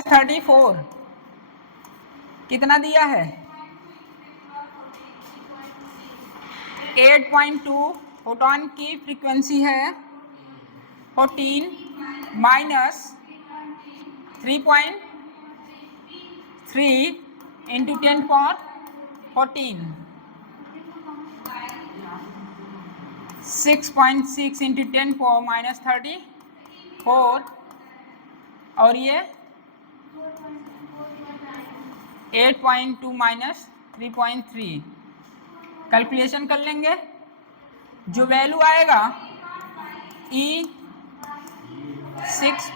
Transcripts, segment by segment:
34 कितना दिया है? 8.2 फोटॉन की फ्रीक्वेंसी है 14 minus 3.3 into 10 power 14 6.6 into 10 power minus 34 और ये 8.2 माइनस 3.3 कैलकुलेशन कर लेंगे। जो वैल्यू आएगा E 6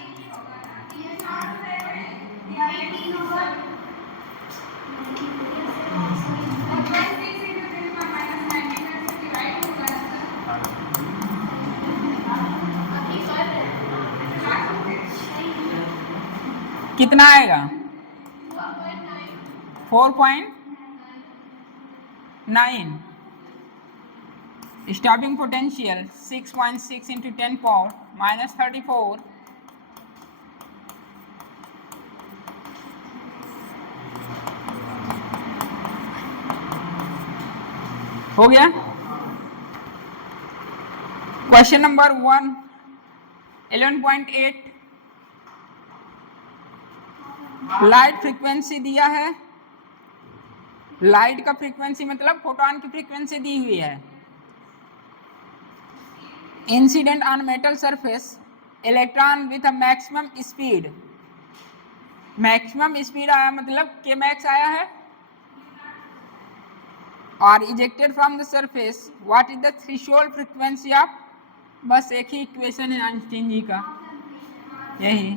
कितना आएगा? 4.9 stopping potential 6.6 into 10 power minus 34 हो गया। क्वेश्चन नंबर 1 11.8 लाइट फ्रीक्वेंसी दिया है। लाइट का फ्रीक्वेंसी मतलब फोटॉन की फ्रीक्वेंसी दी हुई है। Incident on metal surface electron with a maximum speed. Maximum speed आया मतलब के मैक्स आया है। और ejected from the surface what is the threshold frequency of. बस एक ही इक्वेशन है आइंस्टीन जी का, यही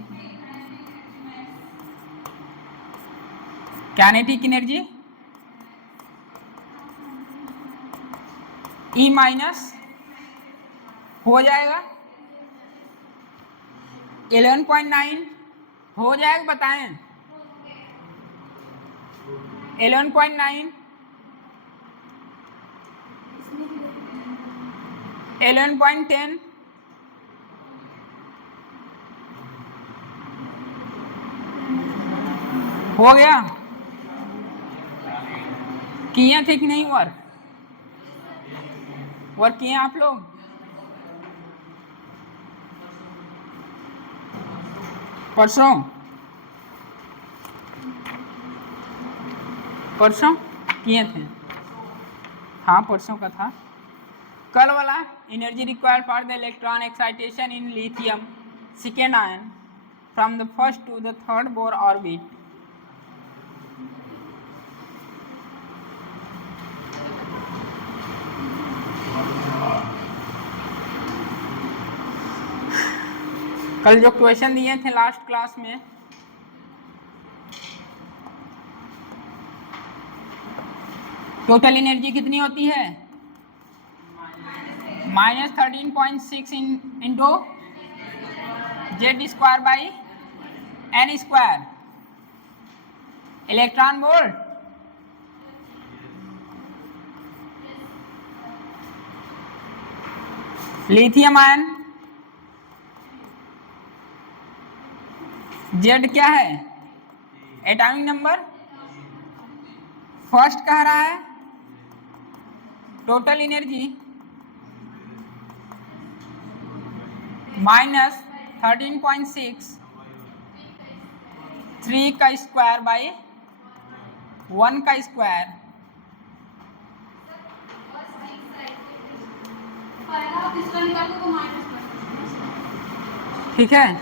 काइनेटिक एनर्जी E माइनस हो जाएगा 11.9 हो जाएगा, बताएं 11.9 11.10 हो गया। किए थे कि नहीं वर्क किए आप लोग? परसों किए थे? हाँ परसों का था। कल वाला energy required for the electron excitation in lithium second ion from the first to the third Bohr orbit. कल जो क्वेश्चन दिए थे लास्ट क्लास में, टोटल एनर्जी कितनी होती है? Minus 13.6 into Z square by n square electron volt. Lithium ion Z क्या है? Atomic number. फर्स्ट कह रहा है टोटल एनर्जी माइनस 13.6 3 का स्क्वायर बाई 1 का स्क्वायर। ठीक है,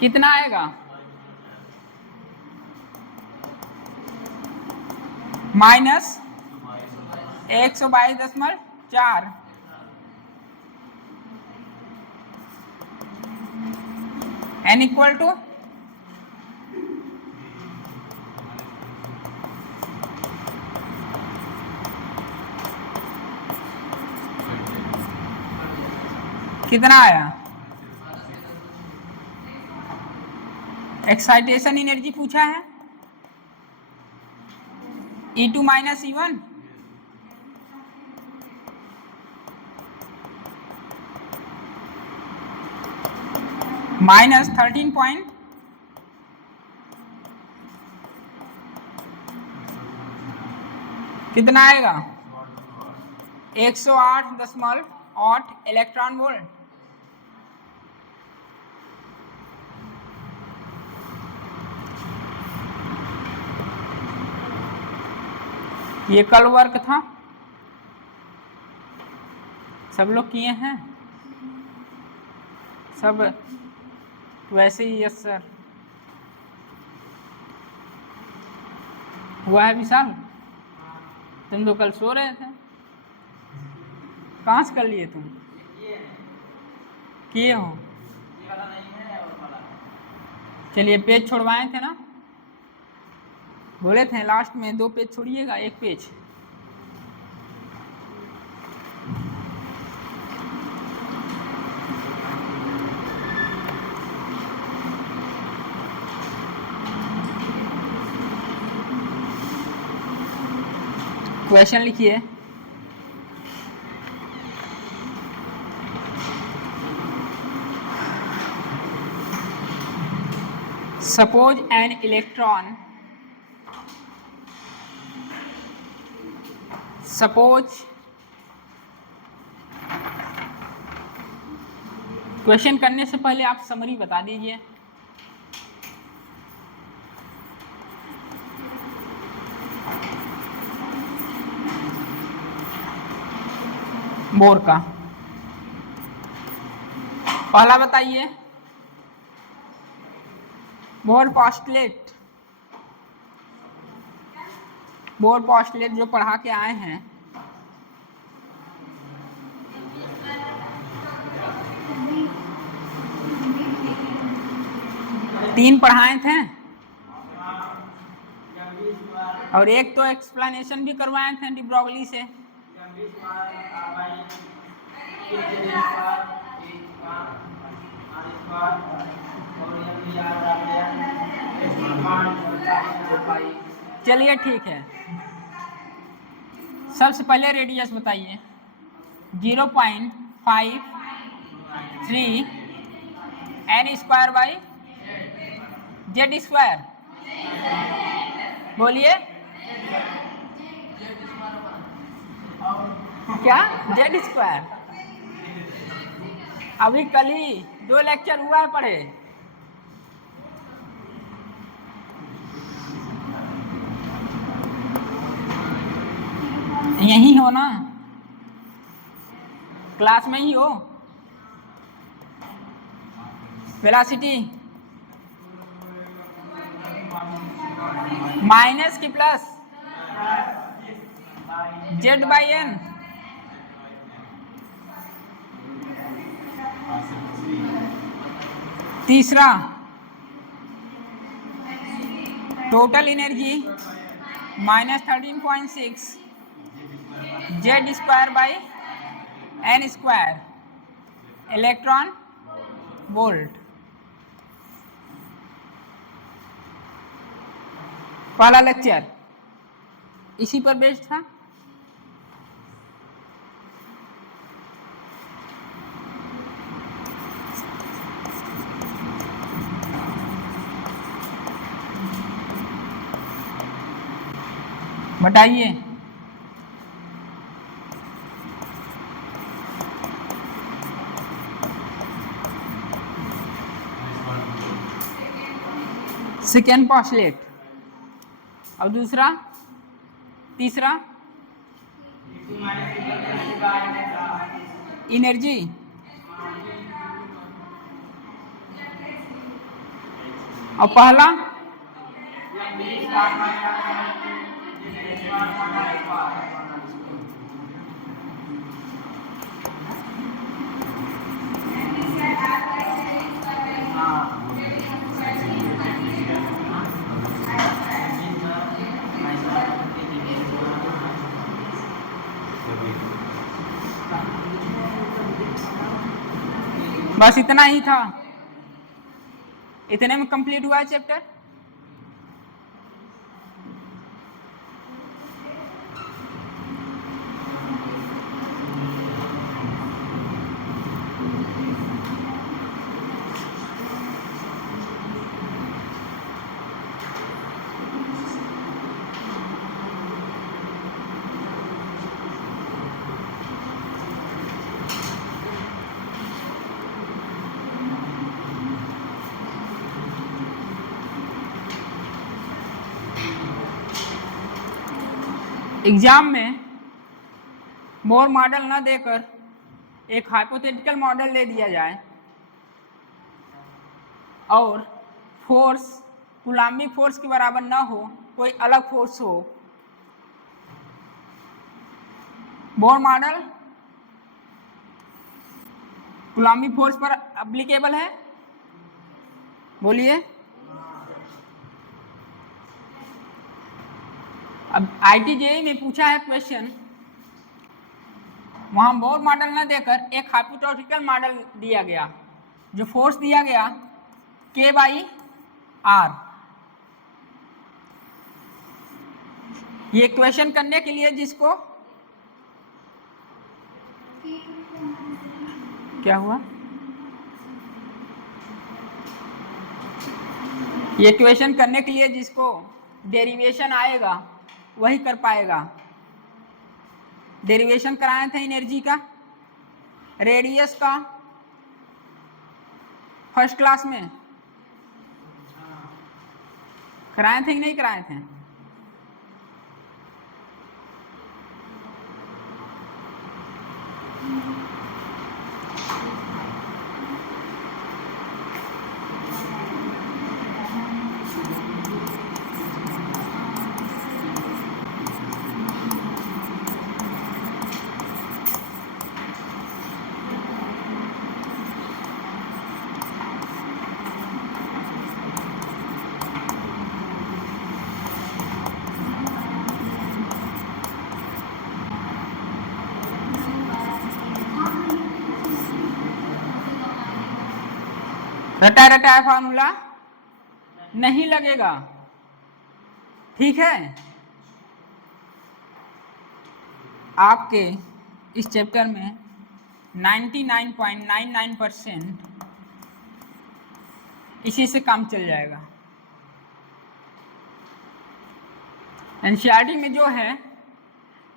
कितना आएगा? माइनस 122.4 n इक्वल टू कितना आया? एक्साइटेशन एनर्जी पूछा है E2 माइनस E1। माइनस 13.6 कितना आएगा 108.8 इलेक्ट्रॉन वोल्ट। ये कल वर्क था, सब लोग किए हैं सब वैसे ही? Yes sir. हुआ है विशाल? तुम तो कल सो रहे थे, कहाँ से कर लिए तुम? किए हो? चलिए पेज छोड़वाए थे ना, बोले थे लास्ट में 2 पेज छोड़िएगा 1 पेज। क्वेश्चन लिखिए। Suppose an electron, suppose question करने से पहले आप समरी बता दीजिए। बोर का पहला बताइए। बोर पोस्टुलेट, बोर पोस्टुलेट जो पढ़ा के आए हैं, तीन पढ़ाए थे और एक तो एक्सप्लेनेशन भी करवाए थे डी ब्रोगली से। चलिए ठीक है, सबसे पहले रेडियस बताइए। 0.53 n square by Z square. बोलिए क्या? Z square. अभी कल ही 2 लेक्चर हुआ है पढ़े। यही हो ना, क्लास में ही हो। वेलोसिटी माइनस की प्लस जेड बाई एन। तीसरा total energy -13.6 Z square by n square electron volt. पहला लेक्चर इसी पर बेस्ड था। बताइए सेकेंड पोस्टुलेट और दूसरा तीसरा एनर्जी। और पहला बस इतना ही था, इतने में कंप्लीट हुआ है चैप्टर। एग्जाम में बोर मॉडल न देकर एक हाइपोथेटिकल मॉडल दे दिया जाए और फोर्स कूलाम्बिक फोर्स के बराबर न हो, कोई अलग फोर्स हो, बोर मॉडल कूलाम्बिक फोर्स पर एप्लीकेबल है? बोलिए। अब IIT-JEE में पूछा है क्वेश्चन, वहां बोर मॉडल न देकर एक हाइपोथेटिकल मॉडल दिया गया, जो फोर्स दिया गया K/R। ये क्वेश्चन करने के लिए जिसको क्या हुआ, ये क्वेश्चन करने के लिए जिसको डेरिवेशन आएगा वही कर पाएगा। डेरिवेशन कराए थे एनर्जी का, रेडियस का, फर्स्ट क्लास में कराए थे कि नहीं कराए थे? रटा रटाया फार्मूला नहीं लगेगा, ठीक है। आपके इस चैप्टर में 99.99% इसी से काम चल जाएगा। एनसीईआरटी में जो है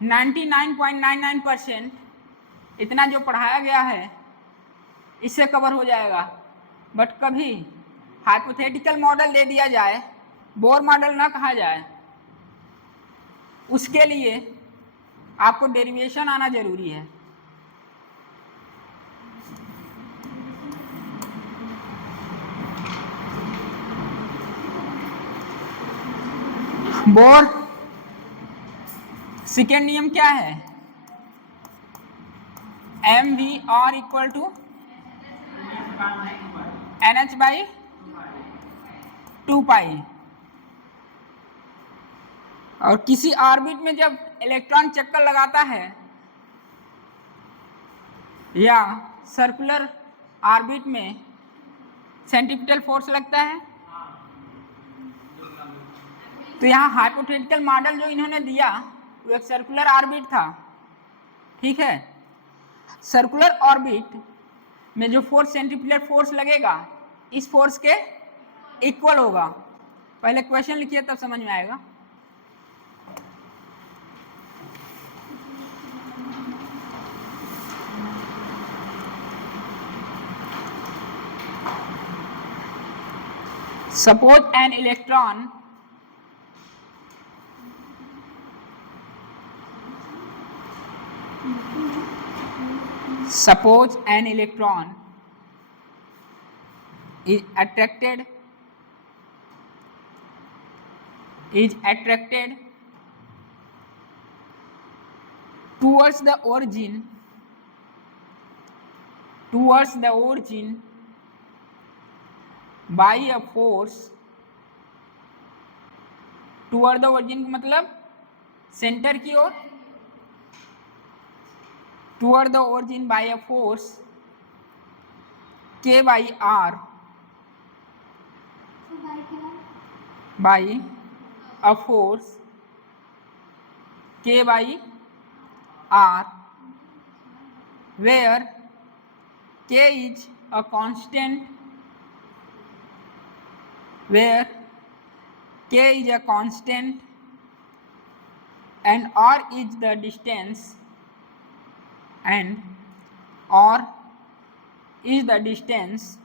99.99% इतना जो पढ़ाया गया है इससे कवर हो जाएगा। बट कभी हाइपोथेटिकल मॉडल दे दिया जाए, बोर मॉडल ना कहा जाए, उसके लिए आपको डेरिवेशन आना जरूरी है। बोर सेकेंड नियम क्या है? mv/r equal to NH/2π। और किसी ऑर्बिट में जब इलेक्ट्रॉन चक्कर लगाता है या सर्कुलर ऑर्बिट में सेंट्रीपिटल फोर्स लगता है, तो यहाँ हाइपोथेटिकल मॉडल जो इन्होंने दिया वो एक सर्कुलर ऑर्बिट था, ठीक है। सर्कुलर ऑर्बिट में जो फोर्स सेंट्रीपिटल फोर्स लगेगा इस फोर्स के इक्वल होगा। पहले क्वेश्चन लिखिए तब समझ में आएगा। Suppose an electron is attracted towards the origin by a force toward the origin मतलब सेंटर की ओर, toward the origin by a force K/R by a force K/R where K is a constant and R is the distance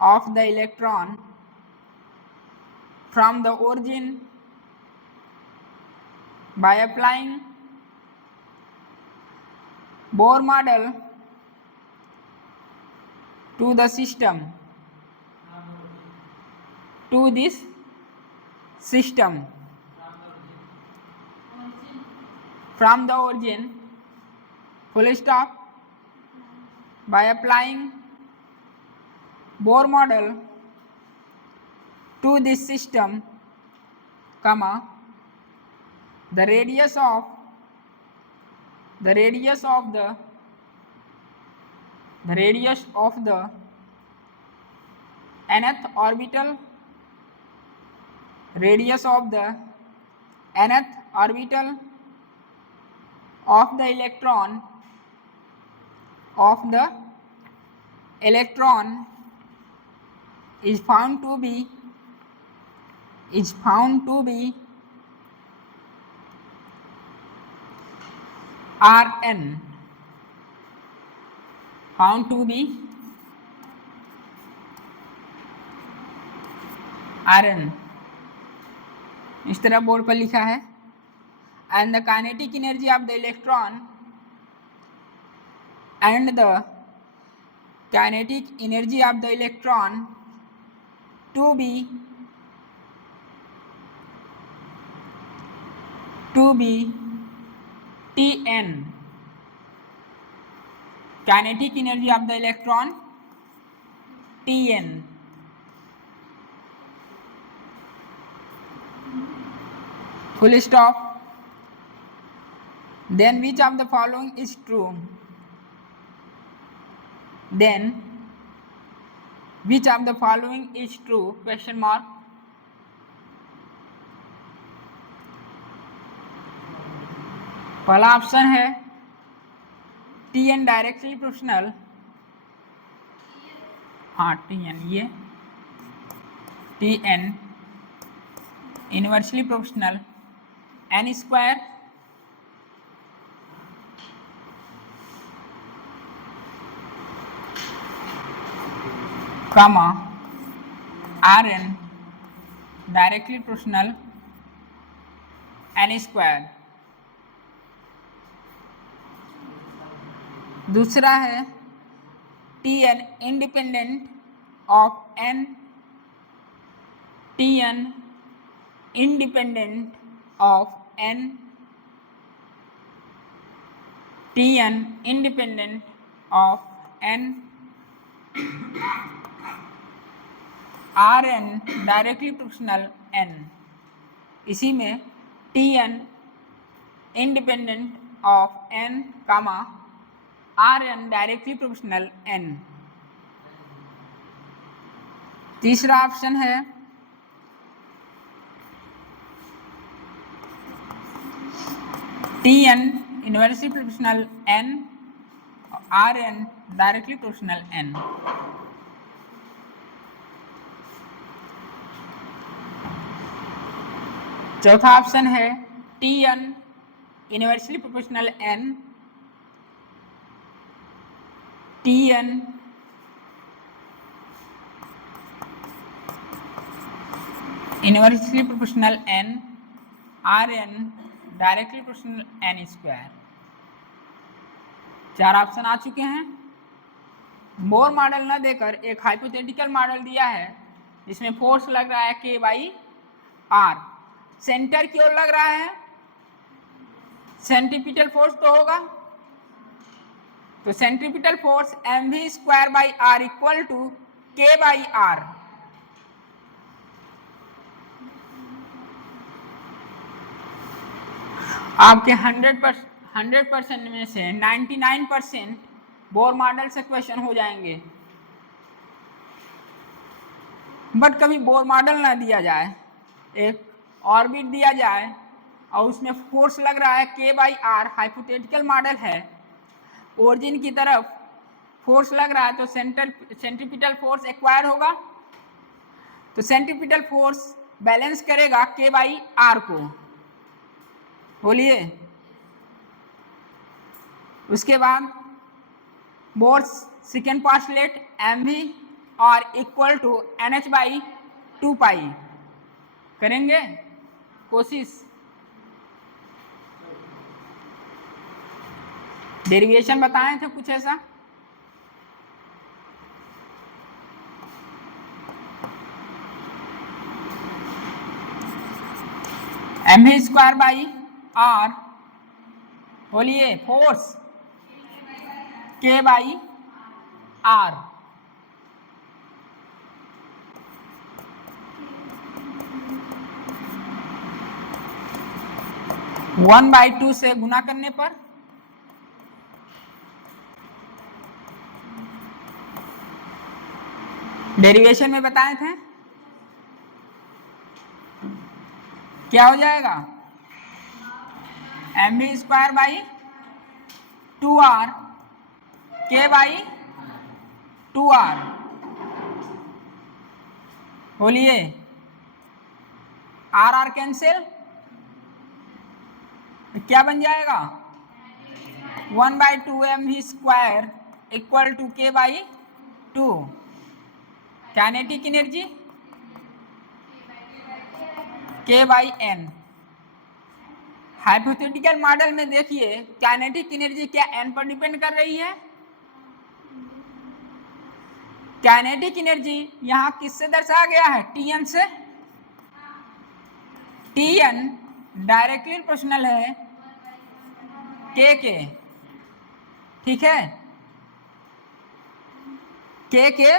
of the electron from the origin by applying Bohr model to the system, to this system from the origin, full stop, by applying Bohr model to this system, comma, the radius of the nth orbital, radius of the nth orbital of the electron is found to be Rn, found to be Rn, इस तरह board पर लिखा है। And the kinetic energy of the electron to be Tn, kinetic energy of the electron Tn, full stop. Then which of the following is true? Question mark. पहला option है Tn directly proportional, हाँ Tn, ये Tn inversely proportional n square comma Rn directly proportional n square. दूसरा है Tn independent of n, Tn independent of n, Tn independent of n, Rn directly proportional n। इसी में Tn independent of n, comma Rn directly proportional n। तीसरा option है Tn inversely proportional n, Rn directly proportional n। चौथा option है Tn inversely proportional n, Tn inversely proportional n, Rn directly proportional n square. चार option आ चुके हैं। Bohr model न देकर एक हाइपोथेटिकल मॉडल दिया है जिसमें फोर्स लग रहा है K/R। सेंटर की ओर लग रहा है, सेंट्रीपिटल फोर्स तो होगा, तो centripetal force mv²/r equal to K/R। आपके 100% में से 99% बोर मॉडल से क्वेश्चन हो जाएंगे। बट कभी बोर मॉडल ना दिया जाए, एक ऑर्बिट दिया जाए और उसमें फोर्स लग रहा है K/R, हाइपोथेटिकल मॉडल है, ओरिजिन की तरफ फोर्स लग रहा है, तो सेंट्रीपिटल फोर्स एक्वायर होगा, तो सेंट्रीपिटल फोर्स बैलेंस करेगा K/R को। बोलिए, उसके बाद बोर्स सेकेंड पोस्टुलेट mv और इक्वल टू NH/2 पाई करेंगे कोशिश। डेरिवेशन बताए थे कुछ ऐसा। mv² बाई आर, बोलिए force k by r, one by two से गुना करने पर डेरिवेशन में बताए थे क्या हो जाएगा, mv² by 2r k by 2r, बोलिए आर आर कैंसिल, क्या बन जाएगा 1/2 mv² equal to k by 2। Kinetic energy k by n। Hypothetical model में देखिए काइनेटिक एनर्जी क्या n पर डिपेंड कर रही है। काइनेटिक एनर्जी यहां किससे दर्शाया गया है, Tn से। Tn डायरेक्टली प्रोपोर्शनल है k के, ठीक है, k के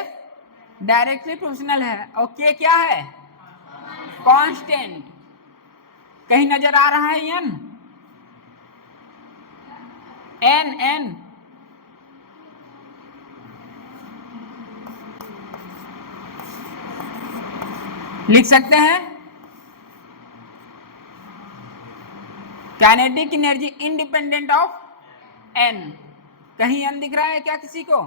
डायरेक्टली प्रोपोर्शनल है। और k क्या है, कांस्टेंट। कहीं नजर आ रहा है n, n लिख सकते हैं kinetic energy independent of n। कहीं n दिख रहा है क्या किसी को,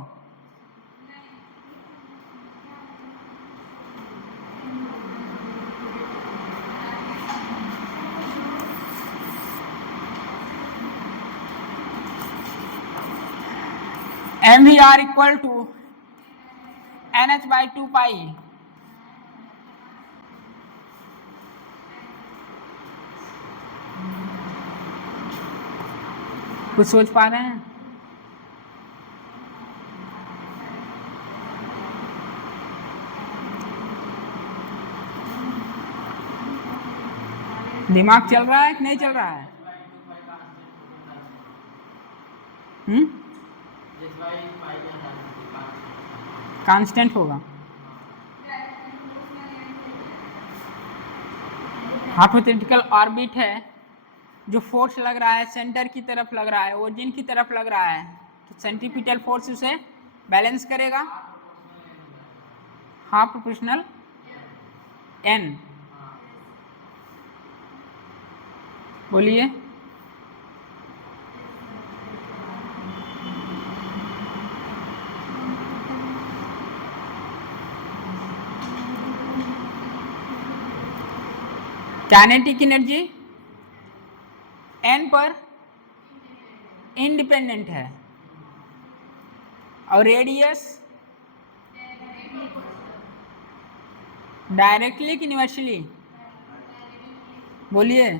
mvr equal to nh by 2 pi. कुछ सोच पा रहे हैं, दिमाग चल रहा है कि नहीं चल रहा है, कांस्टेंट होगा। हाइपोथेटिकल ऑर्बिट है, जो फोर्स लग रहा है सेंटर की तरफ लग रहा है, ओरिजिन की तरफ लग रहा है, तो सेंट्रीपिटल फोर्स उसे बैलेंस करेगा। हाफ प्रोपोर्शनल n, बोलिए काइनेटिक एनर्जी n पर इंडिपेंडेंट है और रेडियस डायरेक्टली कि इनवर्सली, बोलिए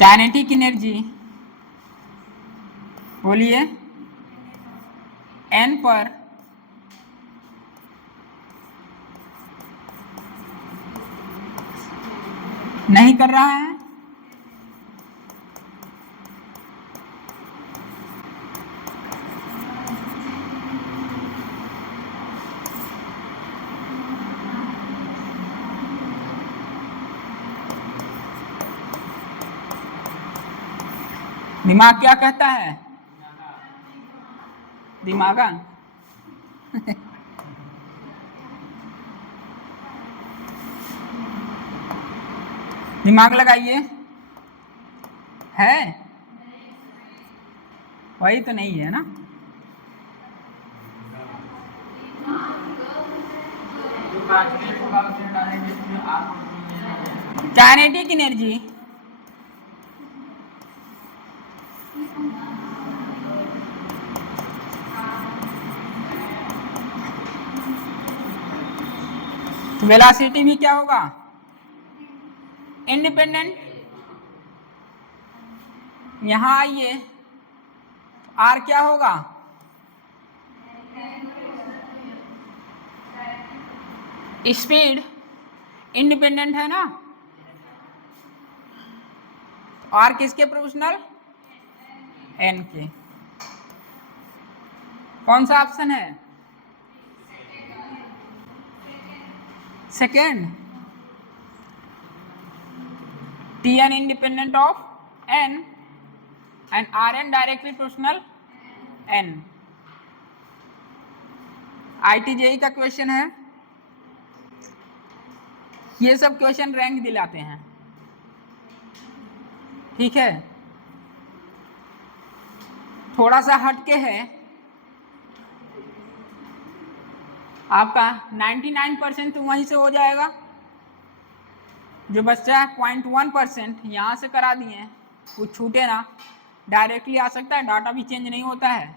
काइनेटिक एनर्जी, बोलिए n पर नहीं कर रहा है, दिमाग क्या कहता है, दिमागा दिमाग लगाइए, है वही तो नहीं है ना। काइनेटिक एनर्जी तो वेलोसिटी भी क्या होगा, इंडिपेंडेंट। यहां आइए, आर क्या होगा, स्पीड इंडिपेंडेंट है ना, आर किसके प्रोपोर्शनल, एन के। कौन सा ऑप्शन है, second, T n independent of n and R n directly proportional n. IIT-JEE का क्वेश्चन है, ये सब क्वेश्चन रैंक दिलाते हैं, ठीक है। थोड़ा सा हटके है, आपका 99% तो वहीं से हो जाएगा, जो बच्चा 0.1% यहाँ से करा दिए, कुछ छूटे ना, डायरेक्टली आ सकता है, डाटा भी चेंज नहीं होता है,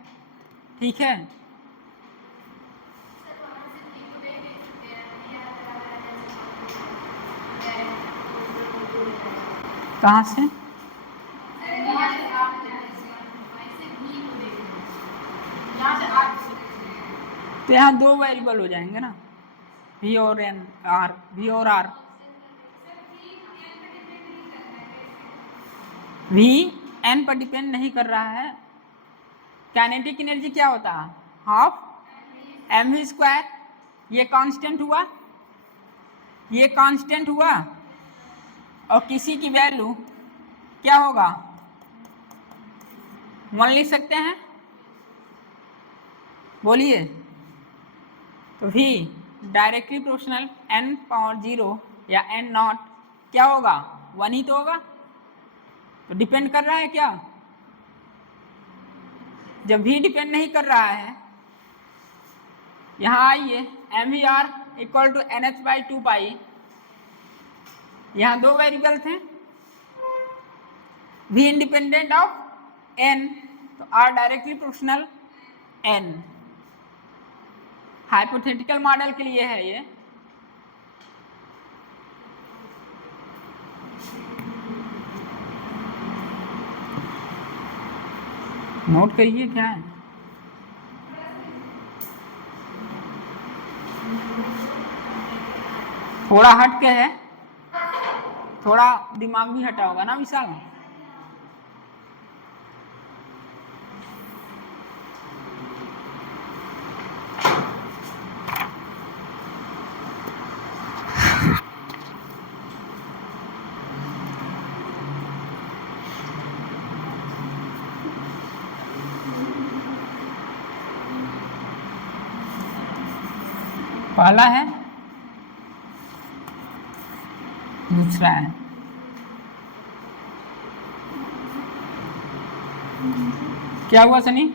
ठीक है। कहाँ से, तो यहाँ दो वेरिएबल हो जाएंगे ना, वी और एन, आर, वी और आर। वी एन पर डिपेंड नहीं कर रहा है। काइनेटिक एनर्जी क्या होता है, हाफ एम वी स्क्वायर, ये कांस्टेंट हुआ, ये कांस्टेंट हुआ, और किसी की वैल्यू क्या होगा, 1 लिख सकते हैं, बोलिए। तो v directly proportional n power 0 या n नॉट क्या होगा, 1 ही तो होगा, तो डिपेंड कर रहा है क्या, जब v डिपेंड नहीं कर रहा है, यहाँ आइए, mvr इक्वल टू NH/2 यहाँ दो वेरिएबल थे, v इंडिपेंडेंट ऑफ n, तो r directly proportional n। Hypothetical model के लिए है ये, नोट करिए क्या है, थोड़ा हट के है, थोड़ा दिमाग भी हटा होगा ना विशाल। पहला है, दूसरा है, क्या हुआ सनी,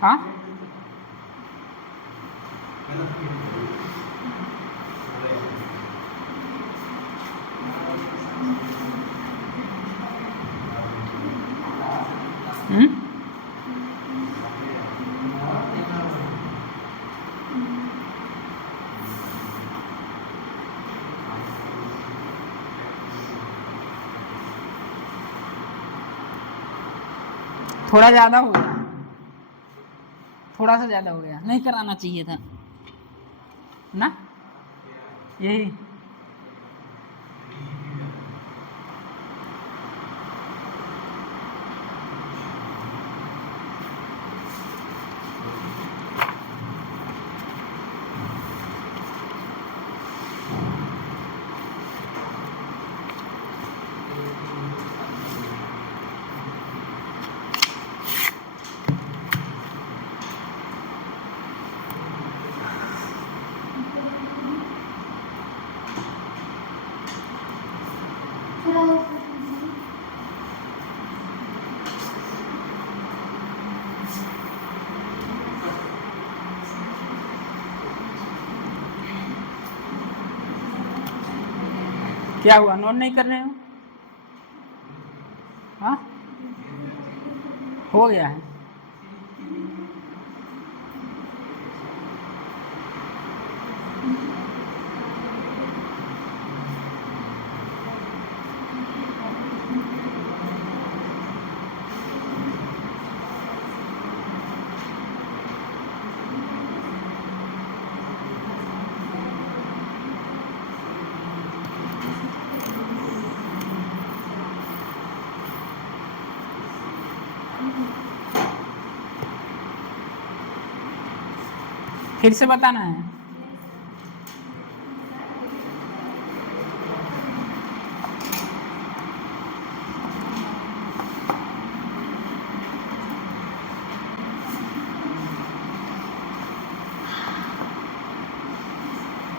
हाँ थोड़ा ज़्यादा हो गया, थोड़ा सा ज़्यादा हो गया, नहीं कराना चाहिए था ना, यही क्या हुआ, नोट नहीं कर रहे हो, हाँ हो गया है, फिर से बताना है।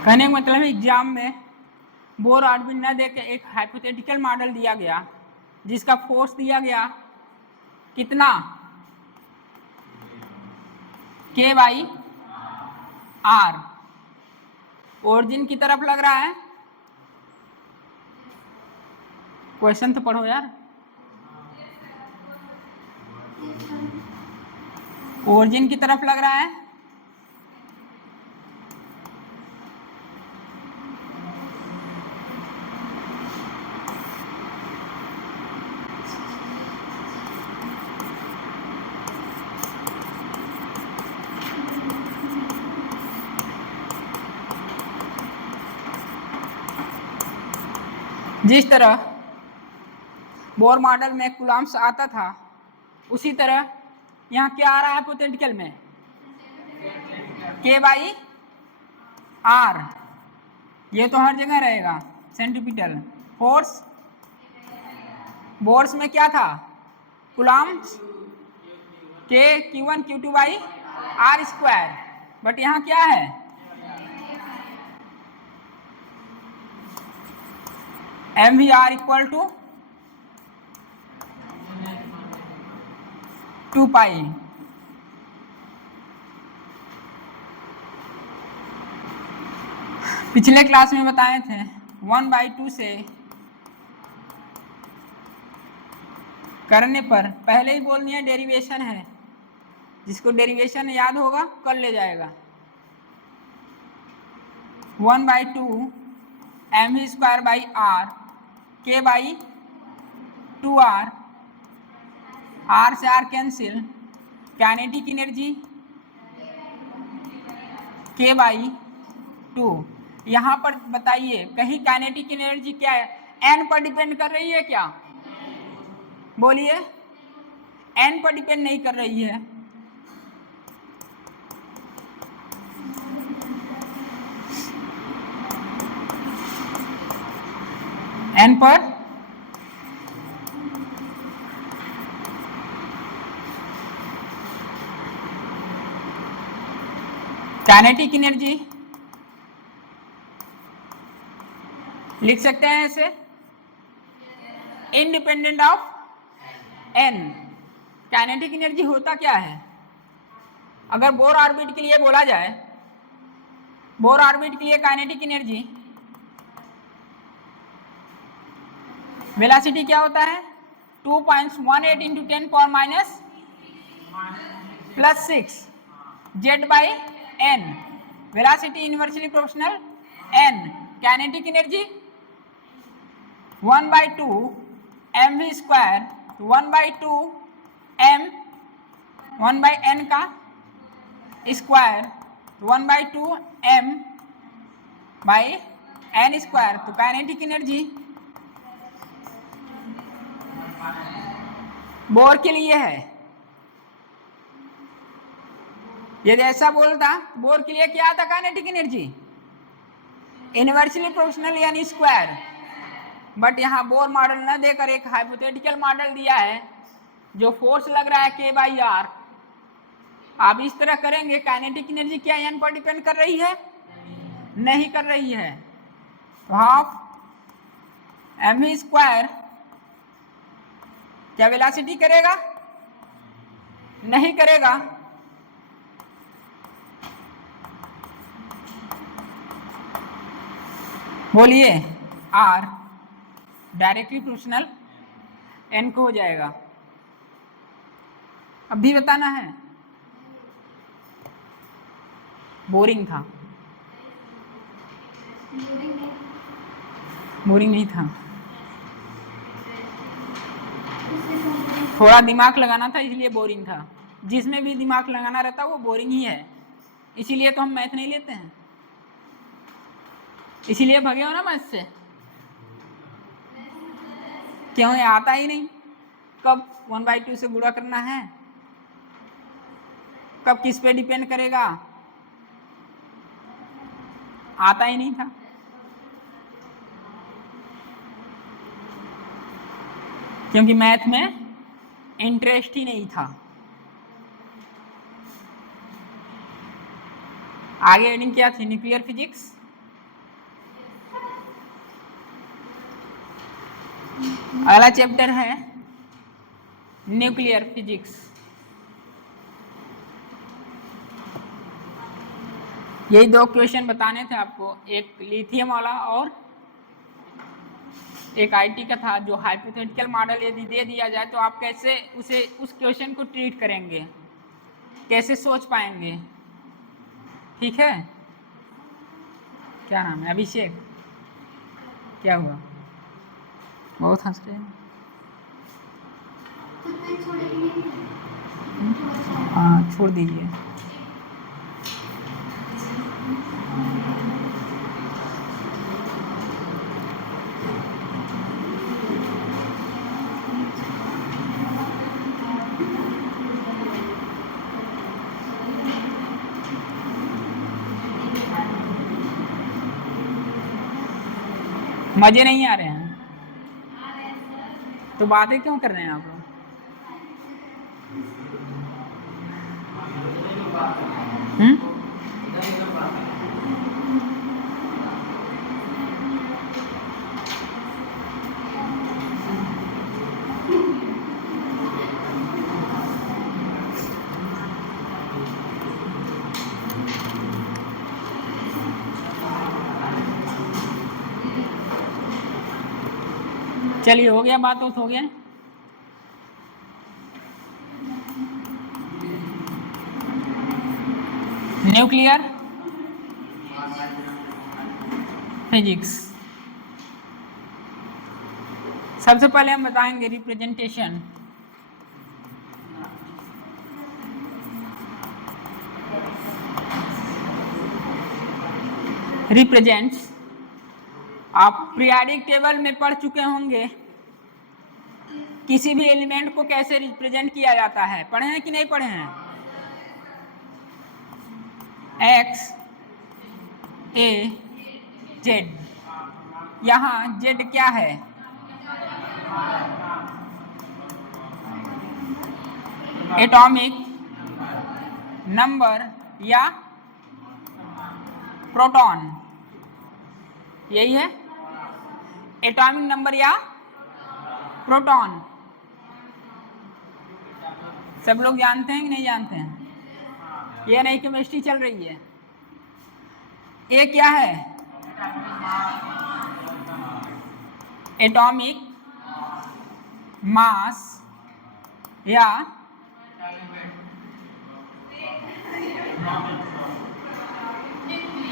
कहने का मतलब एग्जाम में बोर ऑर्बिट न देके एक हाइपोथेटिकल मॉडल दिया गया जिसका फोर्स दिया गया कितना, K बाई R, ओरिजिन की तरफ लग रहा है। क्वेश्चन तो पढ़ो यार। ओरिजिन की तरफ लग रहा है। जिस तरह बोर मॉडल में कूलम्ब्स आता था उसी तरह यहाँ क्या आ रहा है हाइपोथेटिकल में, K बाई R। ये तो हर जगह रहेगा। सेंट्रीपिटल फोर्स बोर्स में क्या था, Coulomb's K Q1 Q2 by R square, but यहाँ क्या है MVR इक्वल टू 2 पाई। पिछले क्लास में बताए थे 1/2 से करने पर पहले ही बोल दिया डेरिवेशन है, जिसको डेरिवेशन याद होगा कर ले जाएगा। 1/2 mv square by R, K by 2R, R से R cancel, kinetic energy K by 2। यहाँ पर बताइए कहीं काइनेटिक एनर्जी क्या है, n पर डिपेंड कर रही है क्या, बोलिए n पर डिपेंड नहीं कर रही है। n पर काइनेटिक एनर्जी लिख सकते हैं ऐसे, independent of n। Kinetic energy होता क्या है, अगर बोर ऑर्बिट के लिए बोला जाए, बोर ऑर्बिट के लिए काइनेटिक एनर्जी वेलोसिटी क्या होता है 2.18 into 10 power minus +6 z by n, velocity inversely proportional n। Kinetic energy 1/2 mv square, 1/2 m 1/n का square, 1/2 m by n square. तो काइनेटिक एनर्जी बोर के लिए है। यदि ऐसा बोलता बोर के लिए क्या आता काइनेटिक एनर्जी इनवर्सली प्रोपोर्शनल यानी स्क्वायर, बट यहाँ बोर मॉडल न देकर एक हाइपोथेटिकल मॉडल दिया है जो फोर्स लग रहा है K बाई R। आप इस तरह करेंगे काइनेटिक एनर्जी क्या n पर डिपेंड कर रही है, नहीं कर रही है। तो हाफ mv स्क्वायर क्या वेलोसिटी करेगा, नहीं करेगा। बोलिए R डायरेक्टली प्रोपोर्शनल n को हो जाएगा। अब भी बताना है, बोरिंग था, बोरिंग नहीं था, थोड़ा दिमाग लगाना था इसलिए बोरिंग था। जिसमें भी दिमाग लगाना रहता है वो बोरिंग ही है, इसीलिए तो हम मैथ नहीं लेते हैं, इसीलिए भगे हो ना मैथ से। क्यों, ये आता ही नहीं, कब 1/2 से गुणा करना है कब किस पे डिपेंड करेगा, आता ही नहीं था। क्योंकि मैथ में इंटरेस्ट ही नहीं था। आगे हेडिंग क्या थी, न्यूक्लियर फिजिक्स। अगला चैप्टर है न्यूक्लियर फिजिक्स। यही दो क्वेश्चन बताने थे आपको, एक लिथियम वाला और एक आईटी का था, जो हाइपोथेटिकल मॉडल यदि दे दिया जाए तो आप कैसे उसे उस क्वेश्चन को ट्रीट करेंगे, कैसे सोच पाएंगे। ठीक है, क्या नाम है, अभिषेक, क्या हुआ, बहुत हंस रहे हैं। हाँ छोड़ दीजिए। मजे नहीं आ रहे हैं तो बातें क्यों कर रहे हैं आप लोग। चलिए हो गया, बात हो गया। Nuclear physics. सबसे पहले हम बताएंगे रिप्रेजेंटेशन। रिप्रेजेंट्स, आप पीरियोडिक टेबल में पढ़ चुके होंगे किसी भी एलिमेंट को कैसे रिप्रेजेंट किया जाता है, पढ़े हैं कि नहीं पढ़े हैं। एक्स ए जेड, यहाँ जेड क्या है, एटॉमिक नंबर या प्रोटॉन, यही है एटॉमिक नंबर या प्रोटॉन। सब लोग जानते हैं कि नहीं जानते हैं, ये नहीं केमिस्ट्री चल रही है। ए क्या है, एटॉमिक मास या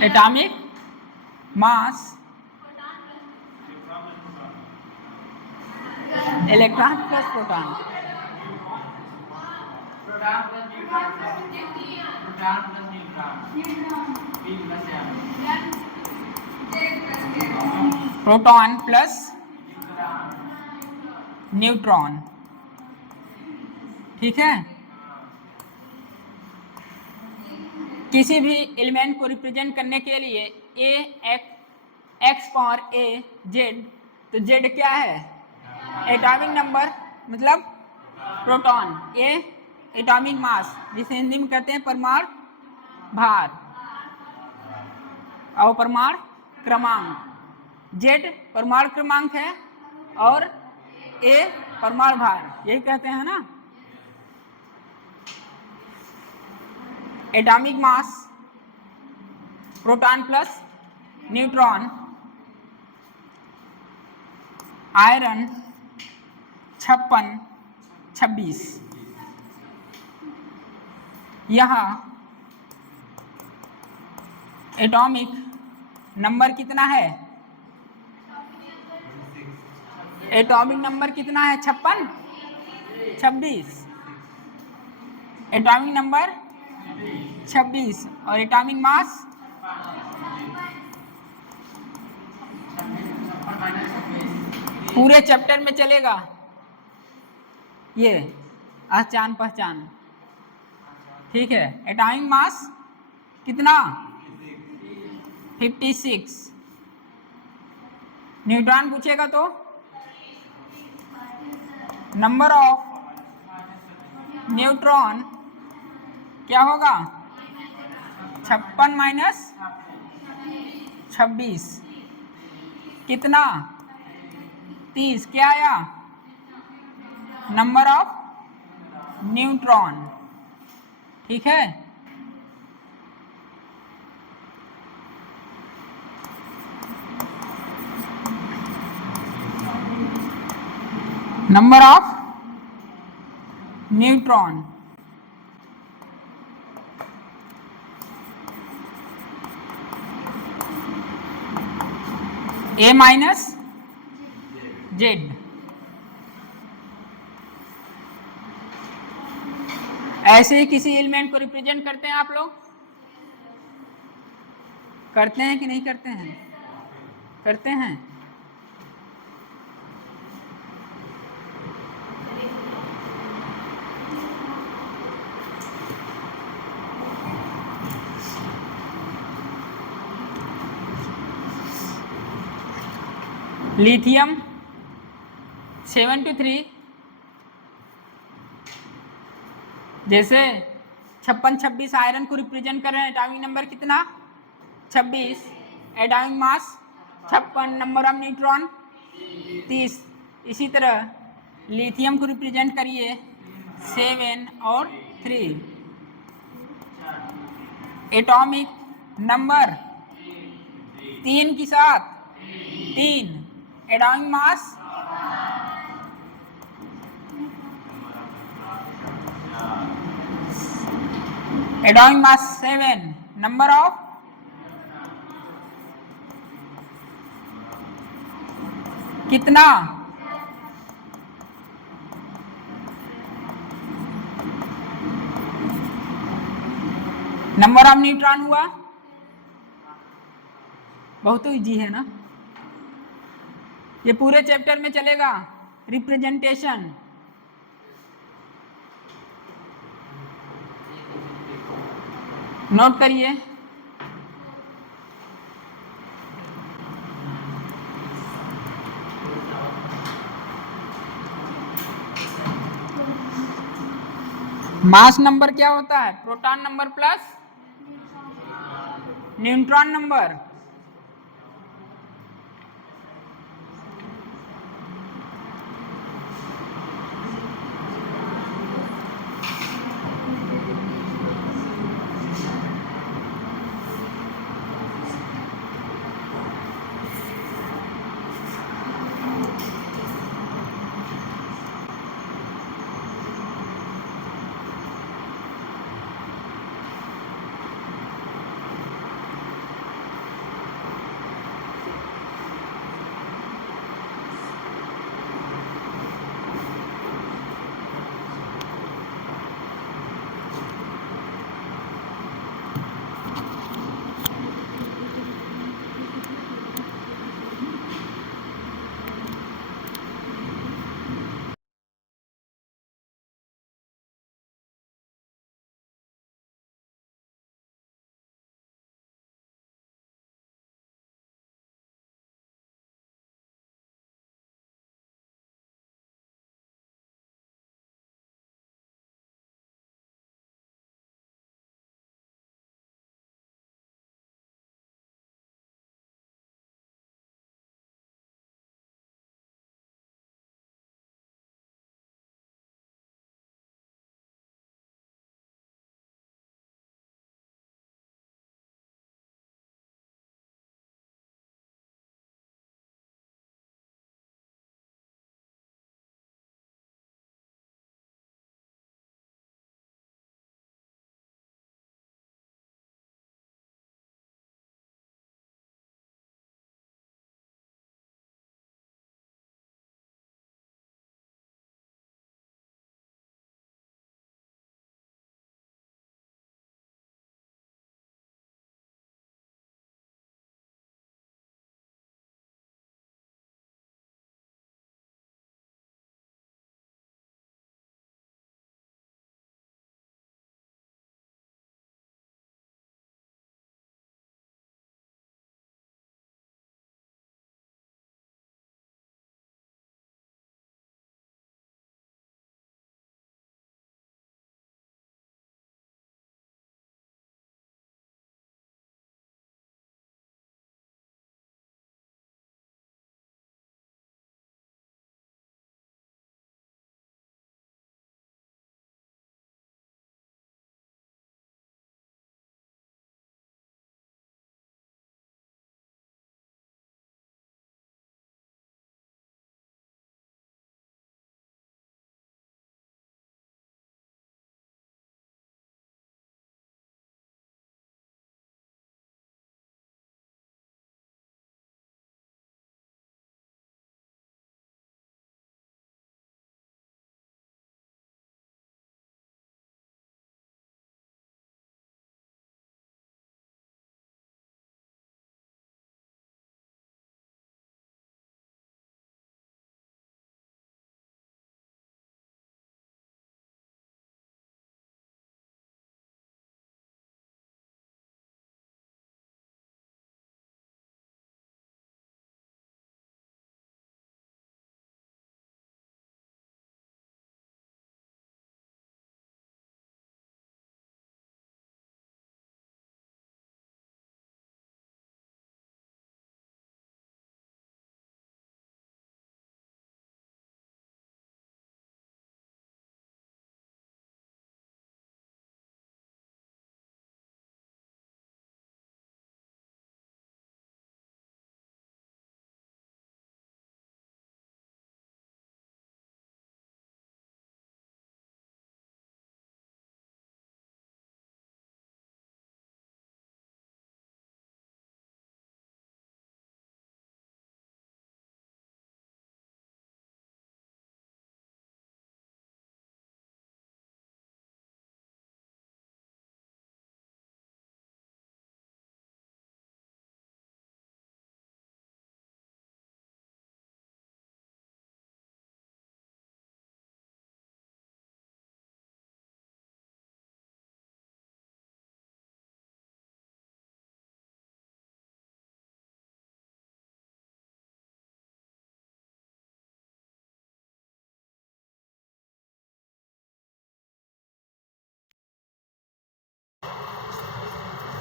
atomic mass, electron plus proton, proton plus neutron. ठीक है, किसी भी एलिमेंट को रिप्रेजेंट करने के लिए ए एक्स पावर ए जेड, तो जेड क्या है, एटॉमिक नंबर मतलब प्रोटॉन, ए एटॉमिक मास जिसे हिंदी में कहते हैं परमाणु भार, और परमाणु क्रमांक, जेड परमाणु क्रमांक है और ए परमाणु भार, यही कहते हैं ना। Atomic mass proton plus neutron, iron 56-26, यहाँ एटॉमिक नंबर कितना है, एटॉमिक नंबर कितना है 56-26, एटॉमिक नंबर 26 और एटॉमिक मास पूरे चैप्टर में चलेगा ये आचान पहचान। ठीक है। एटॉमिक मास कितना? 56। न्यूट्रॉन पूछेगा तो नंबर ऑफ न्यूट्रॉन क्या होगा? 56 माइनस 26 कितना? 30। क्या आया? Number of neutron. ठीक है। Number of neutron A minus Z. ऐसे ही किसी एलिमेंट को रिप्रेजेंट करते हैं आप लोग? करते हैं कि नहीं करते हैं? करते हैं। लिथियम 73, जैसे 56-26 आयरन को रिप्रेजेंट कर रहे हैं। एटॉमिक नंबर कितना? 26। Atomic mass 56। Number of neutron 30। इसी तरह लिथियम को रिप्रेजेंट करिए 7 और 3। एटॉमिक नंबर 3 के साथ 3। Atomic mass atomic mass 7। Number of कितना? नंबर ऑफ न्यूट्रॉन हुआ। बहुत इजी है ना? ये पूरे चैप्टर में चलेगा रिप्रेजेंटेशन। नोट करिए। मास नंबर क्या होता है? Proton number plus neutron number.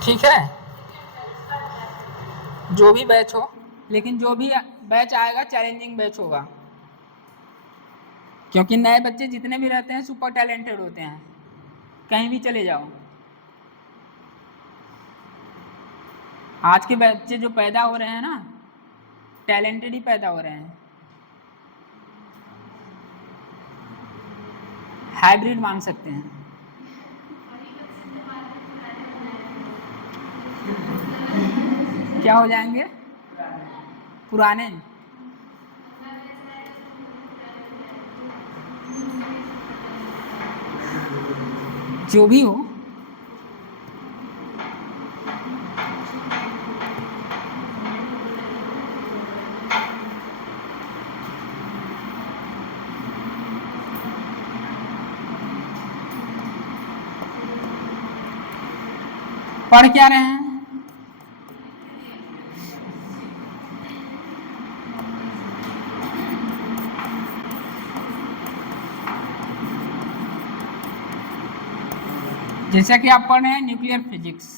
ठीक है, जो भी बैच हो, लेकिन जो भी बैच आएगा चैलेंजिंग बैच होगा, क्योंकि नए बच्चे जितने भी रहते हैं सुपर टैलेंटेड होते हैं, कहीं भी चले जाओ। आज के बच्चे जो पैदा हो रहे हैं ना, टैलेंटेड ही पैदा हो रहे हैं, हाइब्रिड मान सकते हैं। क्या हो जाएंगे? पुराने। जो भी हो, पढ़ क्या रहे हैं? जैसा कि आप पढ़ रहे हैं न्यूक्लियर फिजिक्स,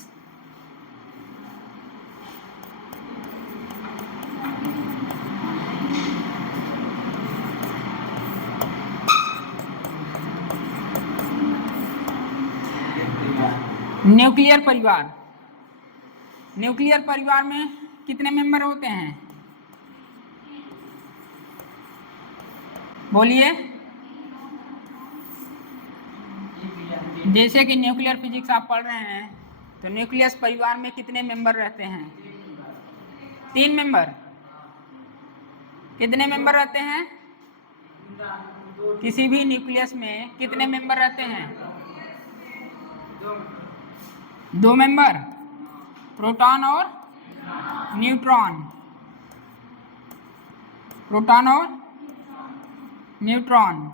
न्यूक्लियर परिवार। न्यूक्लियर परिवार में कितने मेंबर होते हैं? बोलिए। जैसे कि न्यूक्लियर फिजिक्स आप पढ़ रहे हैं, तो न्यूक्लियस परिवार में कितने मेंबर रहते हैं? 3 मेंबर। कितने मेंबर रहते हैं? किसी भी न्यूक्लियस में कितने मेंबर रहते हैं? 2 मेंबर, प्रोटॉन और न्यूट्रॉन। प्रोटॉन और न्यूट्रॉन।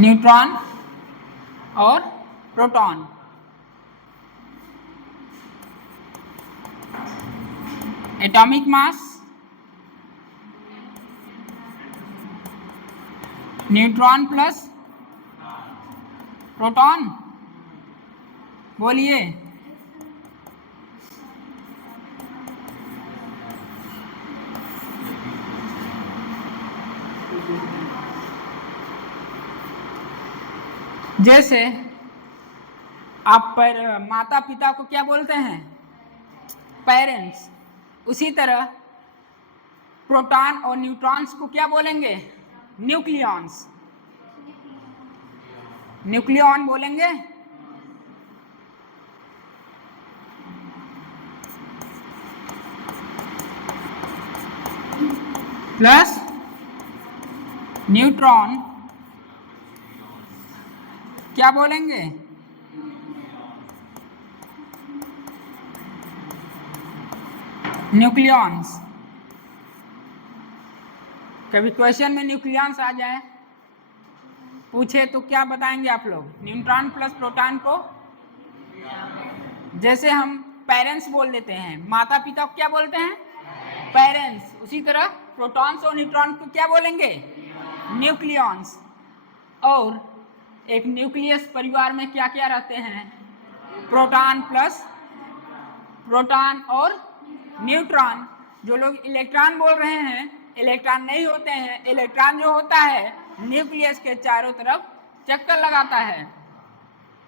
न्यूट्रॉन और proton. Atomic mass, neutron plus proton. बोलिए। जैसे आप माता पिता को क्या बोलते हैं? पेरेंट्स। उसी तरह प्रोटॉन और न्यूट्रॉन्स को क्या बोलेंगे? न्यूक्लियॉन्स। न्यूक्लियॉन बोलेंगे। प्लस न्यूट्रॉन क्या बोलेंगे? न्यूक्लियॉन्स। कभी क्वेश्चन में न्यूक्लियॉन्स आ जाए, पूछे तो क्या बताएंगे आप लोग? न्यूट्रॉन प्लस प्रोटॉन को जैसे हम पेरेंट्स बोल देते हैं, माता पिता को क्या बोलते हैं? पेरेंट्स। उसी तरह प्रोटॉन्स और न्यूट्रॉन को क्या बोलेंगे? न्यूक्लियॉन्स। और एक न्यूक्लियस परिवार में क्या क्या रहते हैं? प्रोटॉन प्लस प्रोटॉन और न्यूट्रॉन। जो लोग इलेक्ट्रॉन बोल रहे हैं, इलेक्ट्रॉन नहीं होते हैं। इलेक्ट्रॉन जो होता है न्यूक्लियस के चारों तरफ चक्कर लगाता है,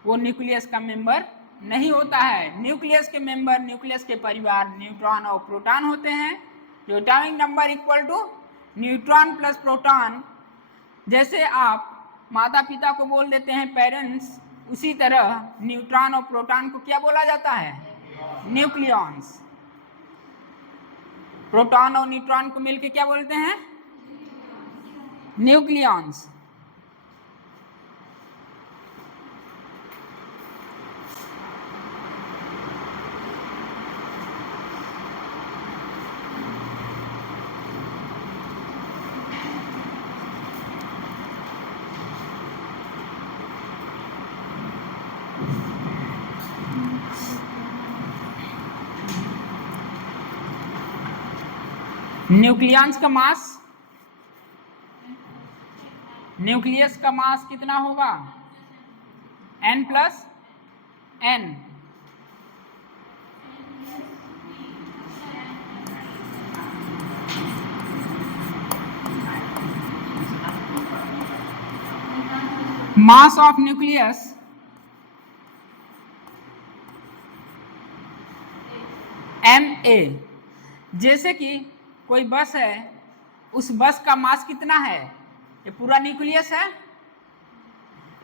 वो न्यूक्लियस का मेंबर नहीं होता है। न्यूक्लियस के मेंबर, न्यूक्लियस के परिवार न्यूट्रॉन और प्रोटॉन होते हैं, जो atomic number equal to neutron plus proton. जैसे आप माता पिता को बोल देते हैं पेरेंट्स, उसी तरह न्यूट्रॉन और प्रोटॉन को क्या बोला जाता है? न्यूक्लियॉन्स। प्रोटॉन और न्यूट्रॉन को मिलकर क्या बोलते हैं? न्यूक्लियॉन्स। न्यूक्लियॉन्स का मास न्यूक्लियस का मास कितना होगा? n plus n। Mass of nucleus ma। जैसे कि कोई बस है, उस बस का मास कितना है? ये पूरा न्यूक्लियस है,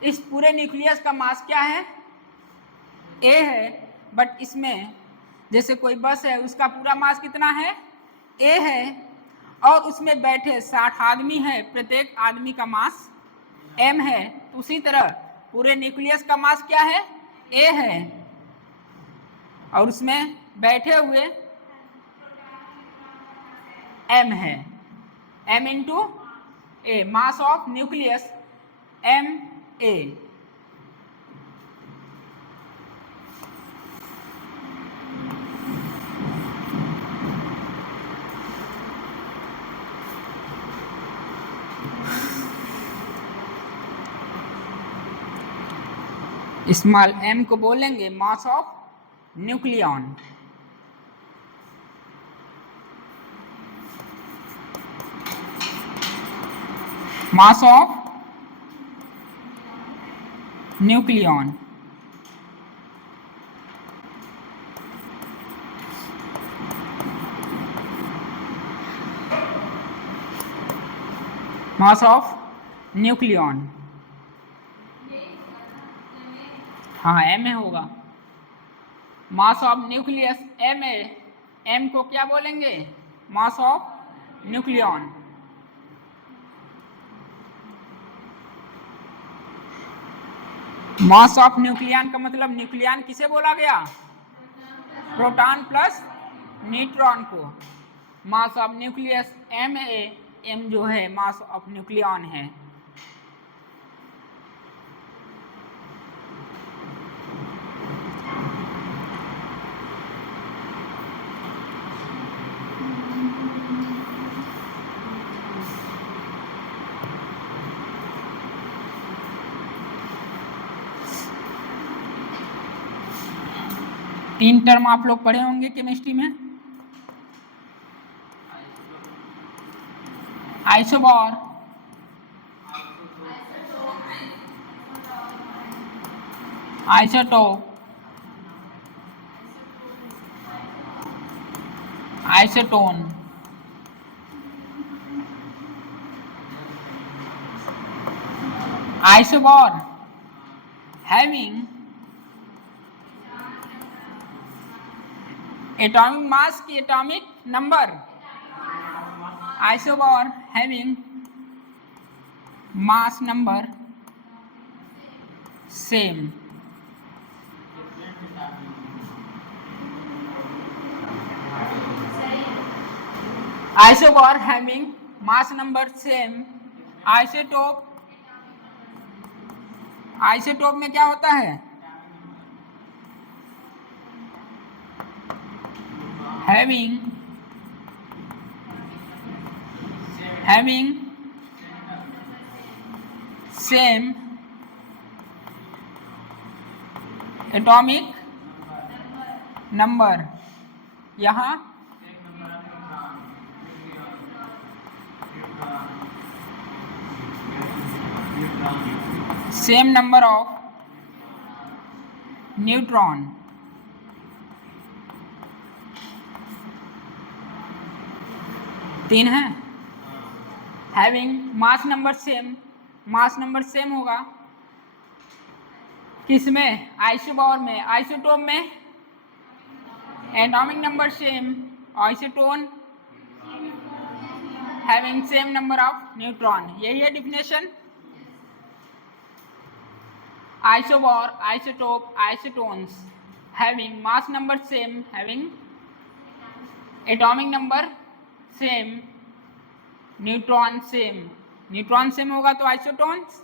इस पूरे न्यूक्लियस का मास क्या है? a है। बट इसमें जैसे कोई बस है, उसका पूरा मास कितना है? a है, और उसमें बैठे 60 आदमी है, प्रत्येक आदमी का मास m है। तो उसी तरह पूरे न्यूक्लियस का मास क्या है? a है, और उसमें बैठे हुए m है, m into a, mass of nucleus ma। Small m को बोलेंगे mass of nucleon. Mass of nucleon. Mass of nucleon, हाँ m में होगा। मास ऑफ न्यूक्लियस ma, m को क्या बोलेंगे? Mass of nucleon. Mass of nucleon का मतलब न्यूक्लियन किसे बोला गया? प्रोटॉन प्लस न्यूट्रॉन को। मास ऑफ न्यूक्लियस ma, m जो है मास ऑफ न्यूक्लियन है। तीन टर्म आप लोग पढ़े होंगे केमिस्ट्री में। Isobar, isotope, isotone. Isobar having atomic mass की atomic number, isobar having mass number same. Isobar having mass number same. Isotope, isotope में क्या होता है? having same atomic number। यहाँ same number of neutron। तीन है। हैविंग मास नंबर सेम, मास number same होगा किसमें? आइसोबार में। आइसोटोप में atomic number same, isotone having same number of neutron. यही है definition. Isobar, isotope, isotones having mass number same, having atomic number same, neutron same. Neutron same होगा तो isotones,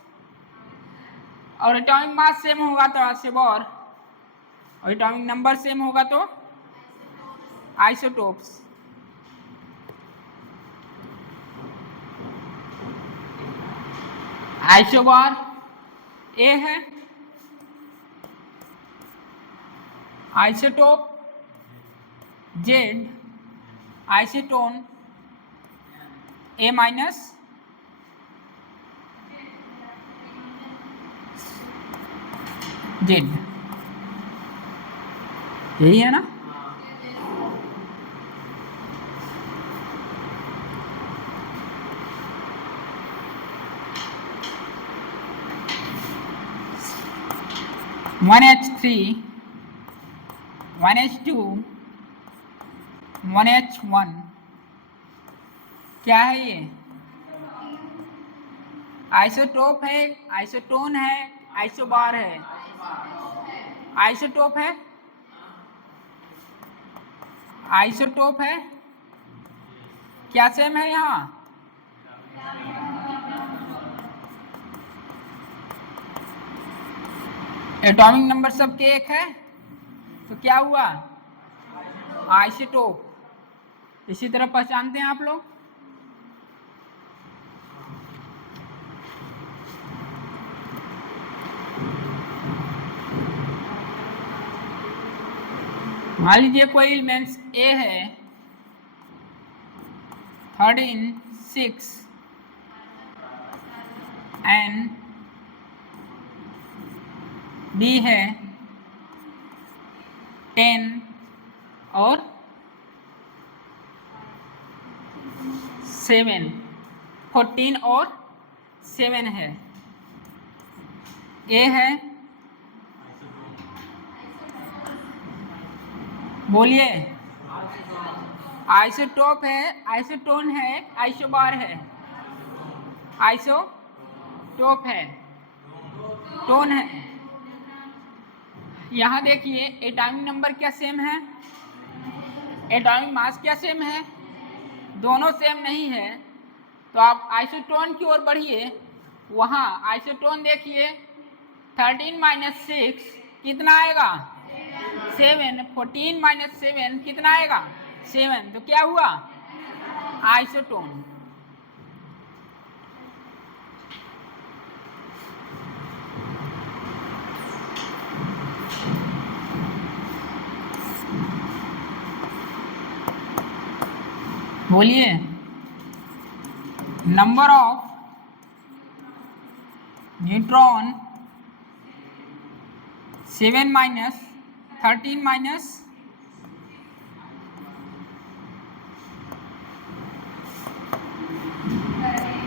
और atomic mass same होगा तो isobar, और atomic number same होगा तो आइसोटोप्स। आइसोबार ए है, आइसोटोप जेड, आइसोटोन ए माइनस, जेड, यही है ना। वन H3, 1H2, 1H1 क्या है ये? आइसोटोप है, आइसोटोन है, आइसोबार है। आइसोटोप है, आइसोटोप है, क्या सेम है यहाँ? एटॉमिक नंबर सबके एक है, तो क्या हुआ? आइसोटोप। इसी तरह पहचानते हैं आप लोग। मान लीजिए कोई एलिमेंट्स ए है 13, 6 एंड बी है 10 और 7, 14 और 7 है। ए है, बोलिए, आइसोटोप है, आइसोटोन है, आइसोबार है। आइसोटोप है, टोन है। यहाँ देखिए एटॉमिक नंबर क्या सेम है, एटॉमिक मास क्या सेम है, दोनों सेम नहीं है। तो आप आइसोटोन की ओर बढ़िए, वहाँ आइसोटोन देखिए 13 माइनस 6 कितना आएगा? 7। 14 माइनस 7 कितना आएगा? 7। तो क्या हुआ? आइसोटोन। बोलिए, number of neutron 7 minus 13 minus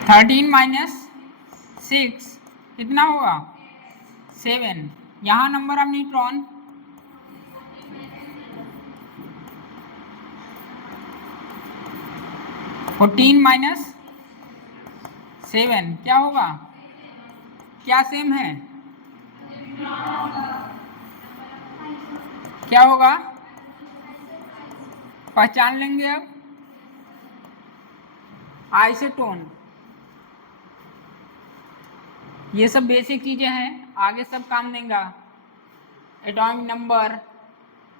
13 minus 6 कितना होगा? 7। यहाँ नंबर ऑफ न्यूट्रॉन 14 माइनस 7 क्या होगा? क्या सेम है? क्या होगा? पहचान लेंगे अब। आइसोटोन। ये सब बेसिक चीजें हैं, आगे सब काम देंगे। Atomic number,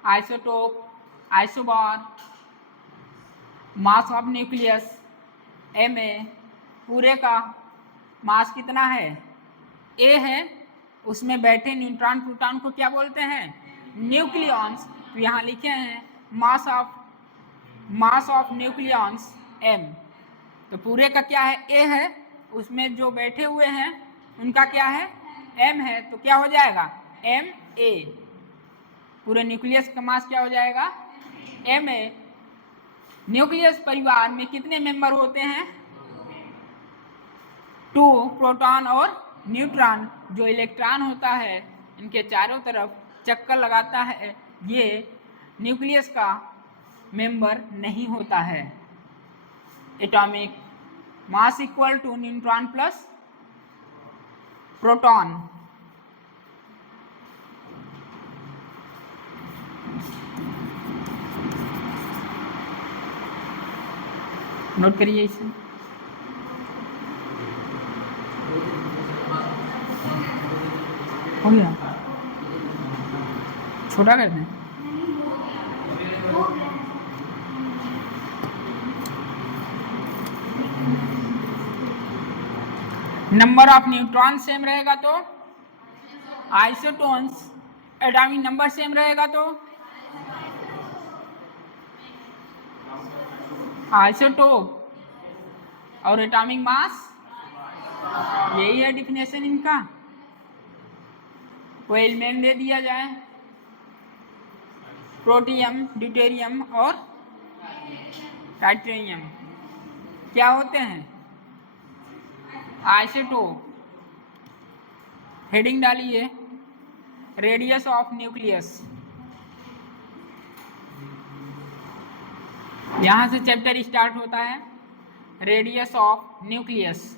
isotope, isobar, mass of nucleus Ma, पूरे का मास कितना है? A है, उसमें बैठे न्यूट्रॉन प्रोटॉन को क्या बोलते हैं? न्यूक्लियॉन्स। तो यहाँ लिखे हैं मास ऑफ न्यूक्लियॉन्स M। तो पूरे का क्या है? A है, उसमें जो बैठे हुए हैं उनका क्या है? M है। तो क्या हो जाएगा? Ma। पूरे न्यूक्लियस का मास क्या हो जाएगा? Ma। न्यूक्लियस परिवार में कितने मेंबर होते हैं? 2 प्रोटॉन और न्यूट्रॉन। जो इलेक्ट्रॉन होता है इनके चारों तरफ चक्कर लगाता है, ये न्यूक्लियस का मेंबर नहीं होता है। Atomic mass equal to neutron plus proton. Note करिए इसे। हो गया, छोटा कर दें। नंबर ऑफ न्यूट्रॉन सेम रहेगा तो आइसोटोन्स, एटॉमिक नंबर सेम रहेगा तो आइसोटोप, और एटॉमिक मास, यही है डिफिनेशन इनका। कोई एलिमेंट दे दिया जाए, प्रोटियम, ड्यूटेरियम और टाइटेनियम, क्या होते हैं? आइसोटोप। हेडिंग डालिए रेडियस ऑफ न्यूक्लियस। यहां से चैप्टर स्टार्ट होता है, रेडियस ऑफ न्यूक्लियस।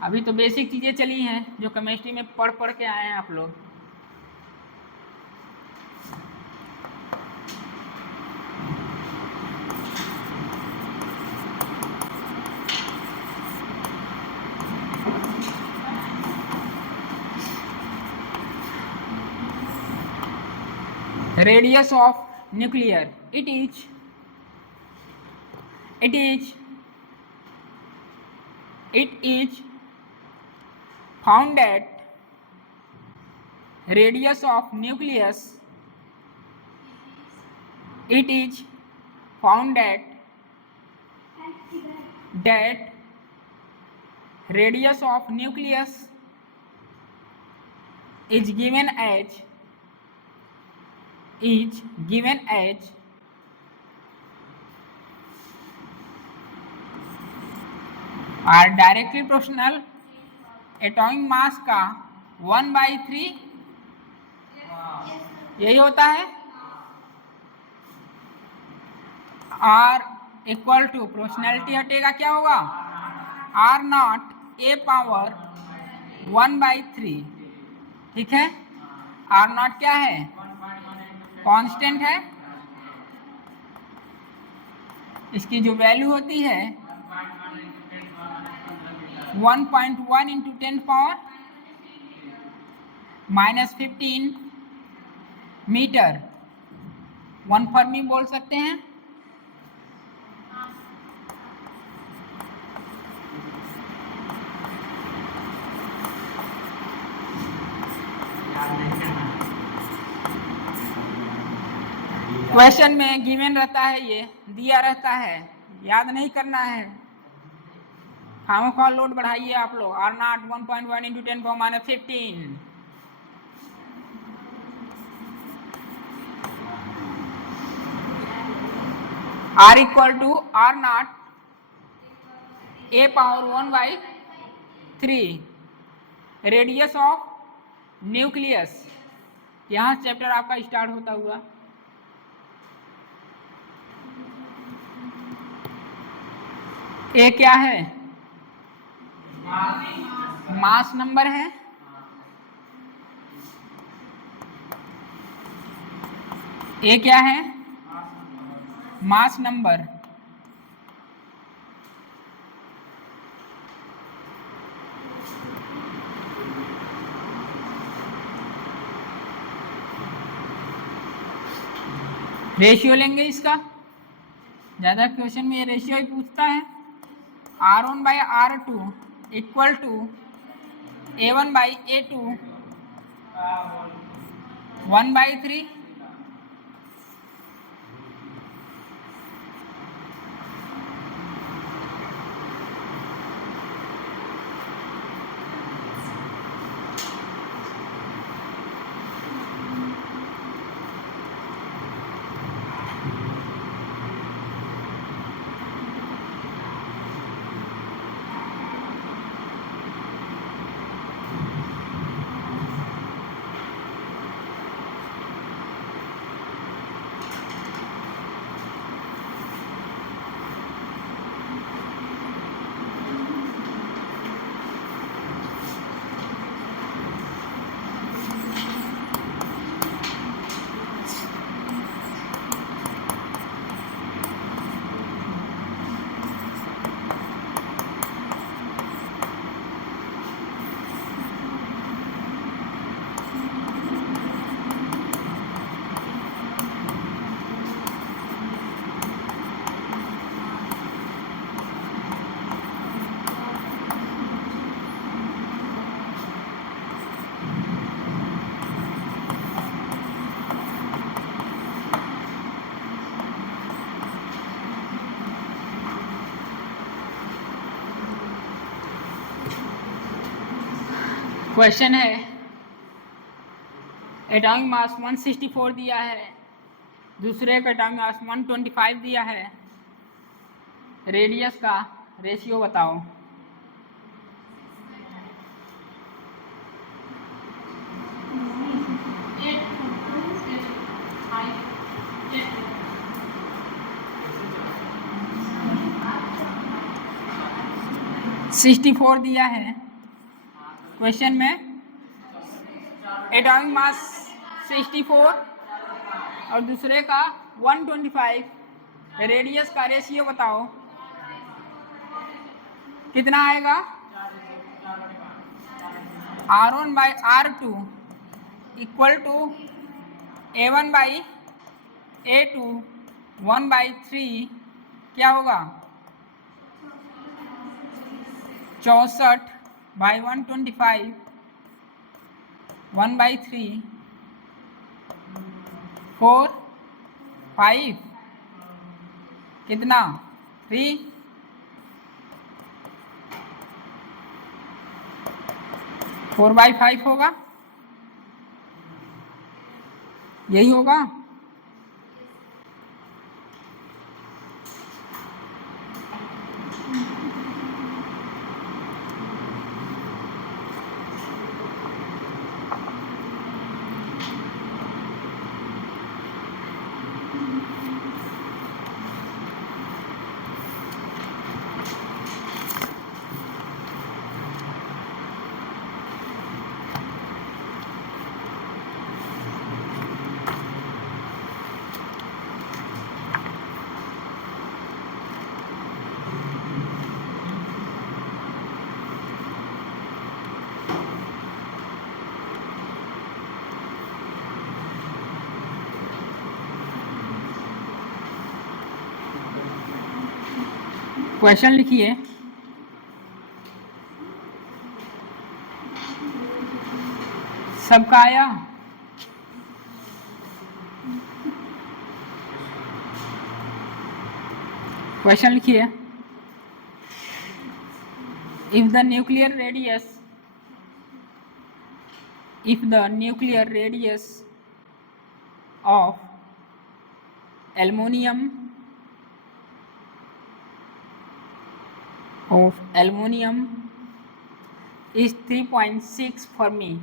अभी तो बेसिक चीजें चली हैं जो केमिस्ट्री में पढ़ पढ़ के आए हैं आप लोग। Radius of nuclear, it is found at radius of nucleus, it is found at that radius of nucleus is given as are directly proportional atomic mass का 1/3, यही होता है। R इक्वल टू, प्रोपोर्शनैलिटी हटेगा, क्या होगा? R0 a पावर 1/3, ठीक है। R0 क्या है? कांस्टेंट है। इसकी जो वैल्यू होती है 1.1 इंटू 10 पावर -15 मीटर, 1 फर्मी बोल सकते हैं। क्वेश्चन में गिवन रहता है, ये दिया रहता है, याद नहीं करना है। खामोखा लोड बढ़ाइए आप लोग। R0 1.1 into 10 power -15, R equal to R0 a power 1/3, radius of nucleus. यहाँ चैप्टर आपका स्टार्ट होता हुआ। ए क्या है? मास नंबर है। ए क्या है? Mass number. रेशियो लेंगे इसका, ज्यादा क्वेश्चन में ये रेशियो ही पूछता है। R1/R2 equal to A1/A2 1/3। Question है एटॉमिक मास 164 दिया है, दूसरे का एटॉमिक मास 125 दिया है, रेडियस का रेशियो बताओ। (64) दिया है क्वेश्चन में, एटॉमिक मास 64 और दूसरे का 125, रेडियस का रेशियो बताओ कितना आएगा। R1 by R2 equal to A1 by A2 1/3 क्या होगा 64 बाई 125 1/3 4 5 कितना 3 4/5 होगा, यही होगा। क्वेश्चन लिखिए, सबका आया। क्वेश्चन लिखिए, if the nuclear radius of aluminum is 3.6 Fermi,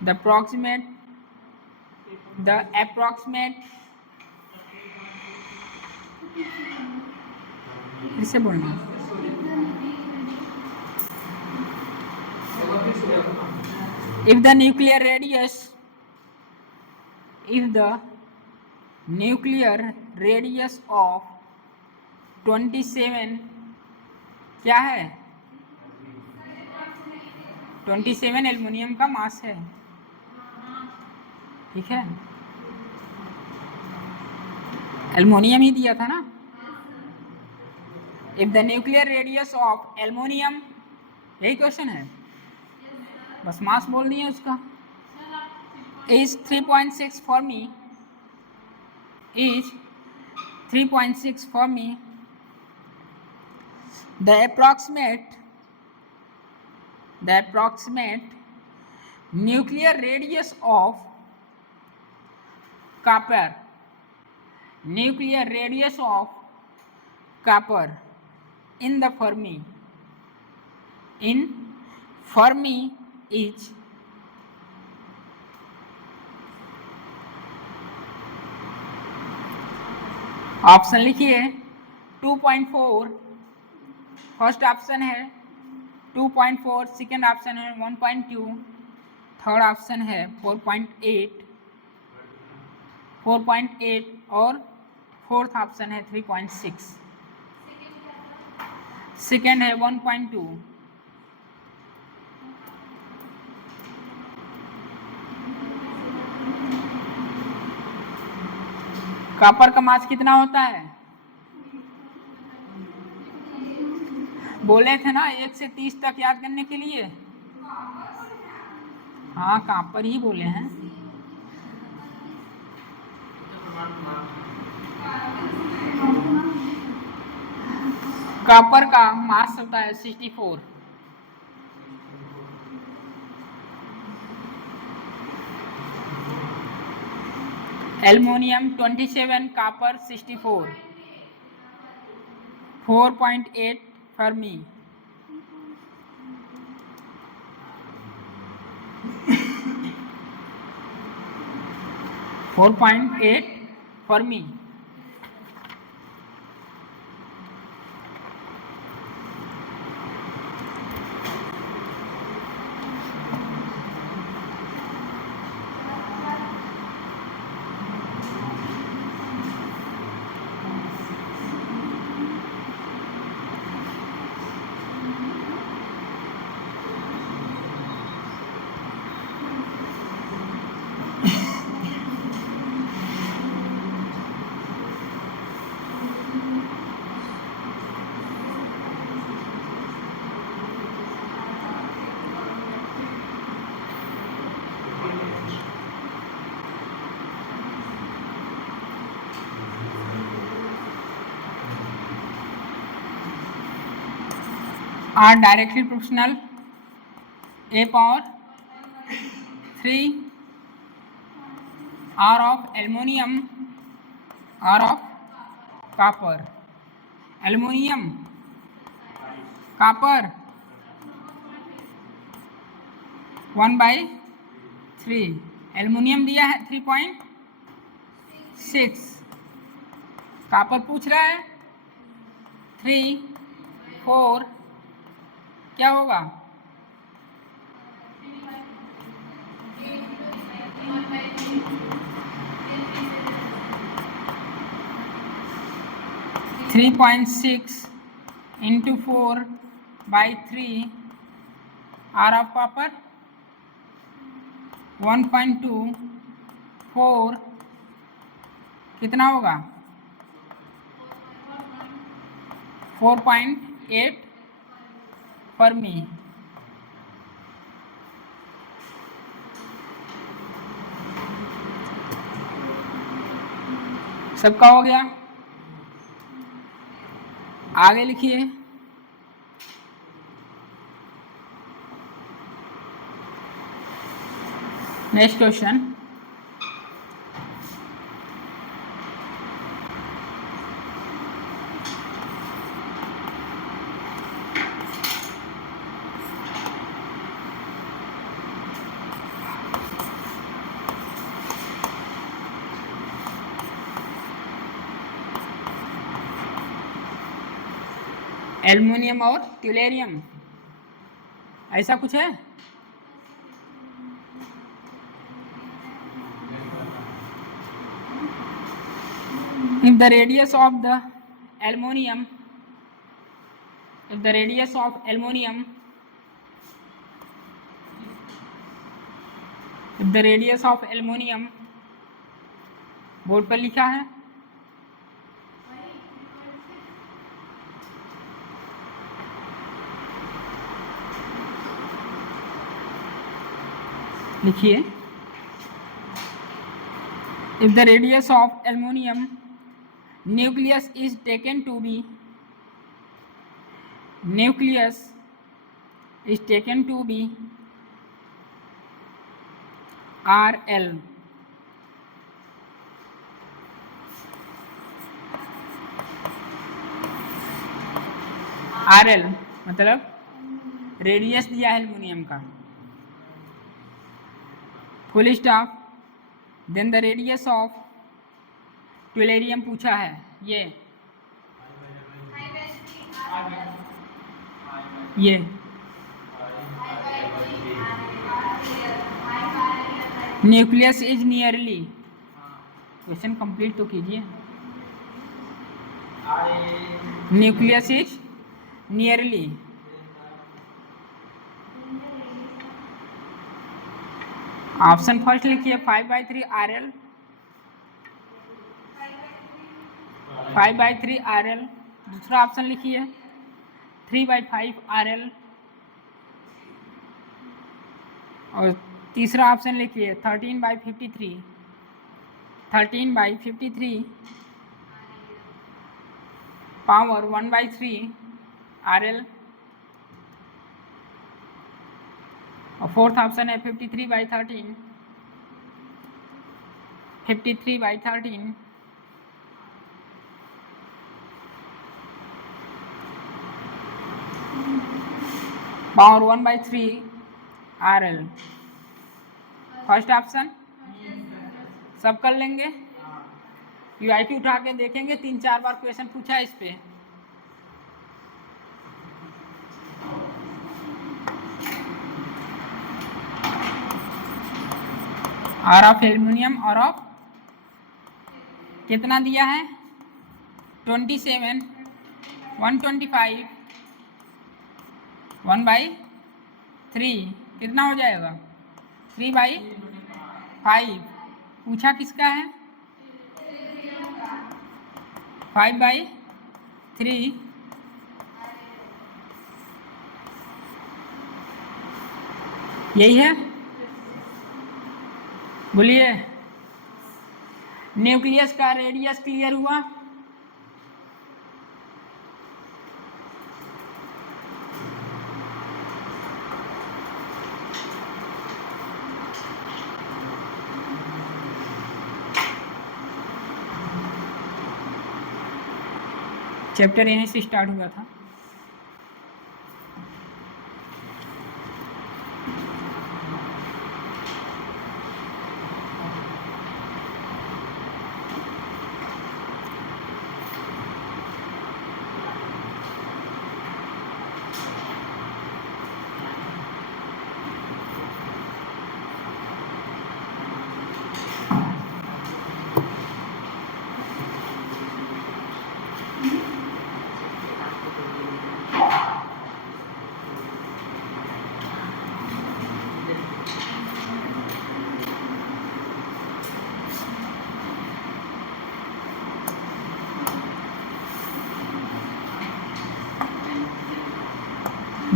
the approximate इसे बोलना, if the nuclear radius of 27 क्या है 27 एल्युमिनियम का मास है, ठीक है, एल्युमिनियम ही दिया था ना। If the nuclear radius of aluminium, यही क्वेश्चन है, बस मास बोल दिए उसका, is 3.6 Fermi, the approximate nuclear radius of copper in the Fermi is option लिखिए 2.4 फर्स्ट ऑप्शन है, 2.4 सेकेंड ऑप्शन है, 1.2 थर्ड ऑप्शन है, 4.8 और फोर्थ ऑप्शन है 3.6, सेकेंड है 1.2। कॉपर का मास कितना होता है, बोले थे ना 1 से 30 तक याद करने के लिए, हाँ कॉपर ही बोले हैं। कॉपर का मास होता है 64, aluminium 27, copper 64, 4.8 Fermi. Fermi. are directly proportional a power 3 r of aluminium r of copper, aluminium copper 1/3, aluminium दिया है 3.6, कॉपर पूछ रहा है 3, 4, क्या होगा 3.6 into 4/3 r of copper 1.2, 4 कितना होगा 4.8 फर्मी। सबका हो गया, आगे लिखिए। नेक्स्ट क्वेश्चन, एल्युमिनियम और ट्यूलेरियम, ऐसा कुछ है? If the radius of the aluminium, if the radius of aluminium, if the radius of aluminium, board पर लिखा है लिखिए। If the radius of aluminium nucleus is taken to be, nucleus is taken to be RL, RL मतलब radius दिया है aluminium का, full stop. Then the radius of ट्यूलेरियम पूछा है, ये nucleus is nearly, question complete तो कीजिए। Nucleus is nearly, option first लिखिए 5/3 RL, 5/3 RL। दूसरा ऑप्शन लिखिए 3/5 RL, और तीसरा ऑप्शन लिखिए 13/53, 13/53 पावर 1/3 RL। और फोर्थ ऑप्शन है 53/13, 53/13। Power 1/3 RL। फर्स्ट ऑप्शन सब कर लेंगे। UIT उठा के देखेंगे, 3-4 बार क्वेश्चन पूछा है इस पे। आर ऑफ एल्यूमिनियम और ऑफ कितना दिया है 27, 125, 1/3 कितना हो जाएगा 3/5। पूछा किसका है 5/3। यही है, बोलिए। न्यूक्लियस का रेडियस क्लियर हुआ। चैप्टर यहीं से स्टार्ट हुआ था।